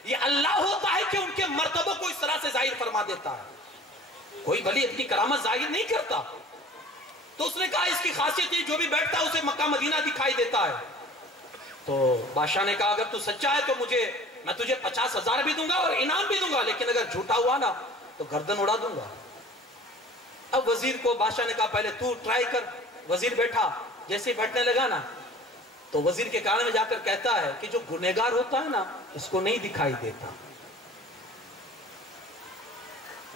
یہ اللہ ہوتا ہے کہ ان کے مرتبوں کو اس طرح سے ظاہر فرما دیتا ہے. کوئی ولی اپنی کرامت ظاہر نہیں کرتا. تو اس نے کہا اس کی خاصیت ہے جو بھی بیٹھتا ہے اسے مکہ مدینہ دکھائی دیتا ہے. تو بادشاہ نے کہا اگر تو سچا ہے تو میں تجھے 50,000 بھی دوں گا اور انعام بھی دوں گا، لیکن اگر جھوٹا ہوا نا تو گردن اڑا دوں گا. اب وزیر کو بادشاہ نے کہا پہلے تو ٹرائی کر. وزیر بیٹھا، جیسے بیٹھنے لگا نا تو وزیر کے کان میں جا کر کہتا ہے کہ جو گنہگار ہوتا ہے نا اس کو نہیں دکھائی دیتا.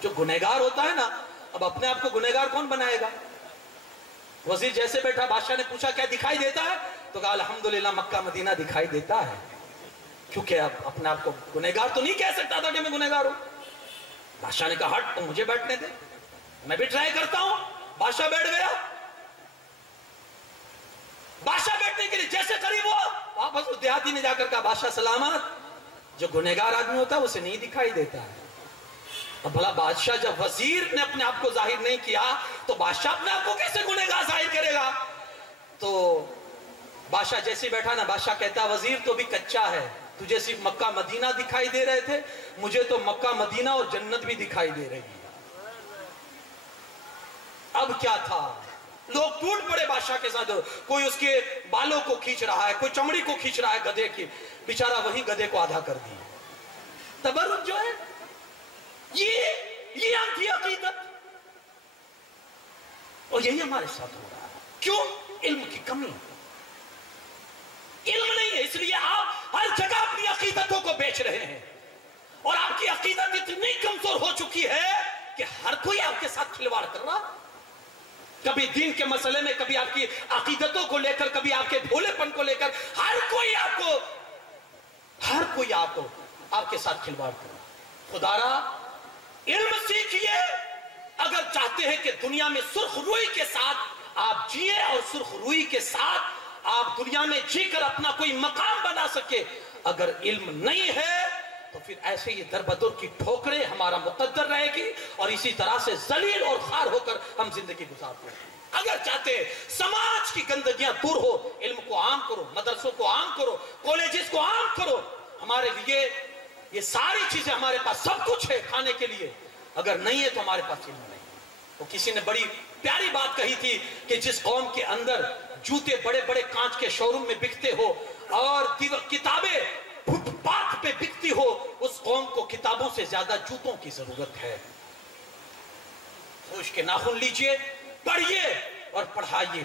جو گنہگار ہوتا ہے نا، اب اپنے آپ کو گنہگار کون بنائے گا؟ وزیر جیسے بیٹھا، بادشاہ نے پوچھا کیا دکھائی دیتا ہے؟ تو کہا الحمدللہ مکہ مدینہ دکھائی دیتا ہے. کیونکہ اب اپنے آپ کو گنہگار تو نہیں کہہ سکتا تھا کہ میں گنہگار ہوں. بادشاہ نے کہا ہٹ، تو مجھے بیٹھنے دے، میں بھی ٹرائی کرتا ہوں. بادشاہ بیٹھ گیا. بادشاہ بیٹھنے کے لیے جیسے قریب ہوا، واپس اس دیہاتی نے جا کر کہا بادشاہ سلامت، جو گنہگار آدمی ہوتا ہے اسے نہیں دکھائی دیتا ہے. اب بھلا بادشاہ جب وزیر نے اپنے آپ کو ظاہر نہیں کیا تو بادشاہ اپنے آپ کو کیسے گنہگار ظاہر کرے گا؟ تو بادشاہ جیسے بیٹھا نا، بادشاہ کہتا وزیر تو بھی کچا ہے، تجھے صرف مکہ مدینہ دکھائی دے رہے تھے، مجھے تو مکہ مدینہ اور جنت بھی دکھائی دے رہی ہے. اب کیا تھا؟ لوگ ٹوٹ پڑے بادشاہ کے ساتھ. کوئی اس کے بالوں کو کھینچ رہا ہے، کوئی چمڑی کو کھینچ رہا ہے گدھے کی. بیچارہ وہی گدھے کو آدھا کر دی. تبرک جو ہے یہ اندھی عقیدت، اور یہی ہمارے ساتھ ہو رہا ہے. کیوں؟ علم کی کمی. علم نہیں ہے، اس لیے آپ ہر جگہ اپنی عقیدتوں کو بیچ رہے ہیں. اور آپ کی عقیدت اتنی کمزور ہو چکی ہے کہ ہر کوئی آپ کے ساتھ کھلواڑ کر رہا. کبھی دین کے مسئلے میں، کبھی آپ کی عقیدتوں کو لے کر، کبھی آپ کے بھولے پن کو لے کر، ہر کوئی آپ کو آپ کے ساتھ کھلواڑ کر رہا. خدا را علم سیکھیے اگر چاہتے ہیں کہ دنیا میں سرخ روئی کے ساتھ آپ جیے اور سرخ روئی کے ساتھ آپ دنیا میں جی کر اپنا کوئی مقام بنا سکے. اگر علم نہیں ہے تو پھر ایسے یہ در بدر کی ٹھوکریں ہمارا مقدر رہے گی اور اسی طرح سے ذلیل اور خوار ہو کر ہم زندگی گزارتے ہیں. اگر چاہتے ہیں سماج کی گندگیاں دور ہو، علم کو عام کرو، مدرسوں کو عام کرو، کالجز کو عام کرو. ہمارے لیے یہ ساری چیزیں ہمارے پاس سب کچھ ہے کھانے کے لیے، اگر نہیں ہے تو ہمارے پاس علم نہیں. تو کسی نے بڑی پیاری بات کہی تھی کہ جس قوم کے اندر جوتے بڑے بڑے کانچ کے شو روم میں بکتے ہو اور کتابیں فٹ پاتھ پہ بکتی ہو، اس قوم کو کتابوں سے زیادہ جوتوں کی ضرورت ہے. خوش کے ناخن لیجئے، پڑھیے اور پڑھائیے.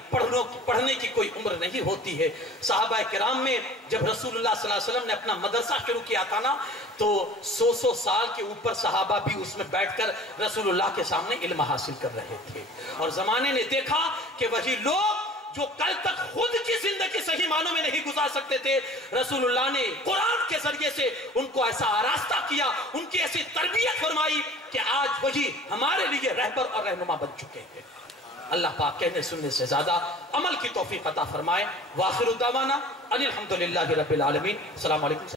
پڑھنے کی کوئی عمر نہیں ہوتی ہے. صحابہ کرام میں جب رسول اللہ صلی اللہ علیہ وسلم نے اپنا مدرسہ شروع کیا تھا نا تو 100 سال کے اوپر صحابہ بھی اس میں بیٹھ کر رسول اللہ کے سامنے علم حاصل کر رہے تھے. اور زمانے نے دیکھا کہ وہی لوگ جو کل تک خود کی زندگی صحیح معنوں میں نہیں گزار سکتے تھے، رسول اللہ نے قرآن کے ذریعے سے ان کو ایسا آراستہ کیا، ان کی ایسی تربیت فرمائی کہ آج وہی ہمارے لیے رہبر اور رہنما بن چکے ہیں. اللہ پاک کہنے سننے سے زیادہ عمل کی توفیق عطا فرمائے. وآخر دعوانا ان الحمدللہ رب العالمین. السلام علیکم.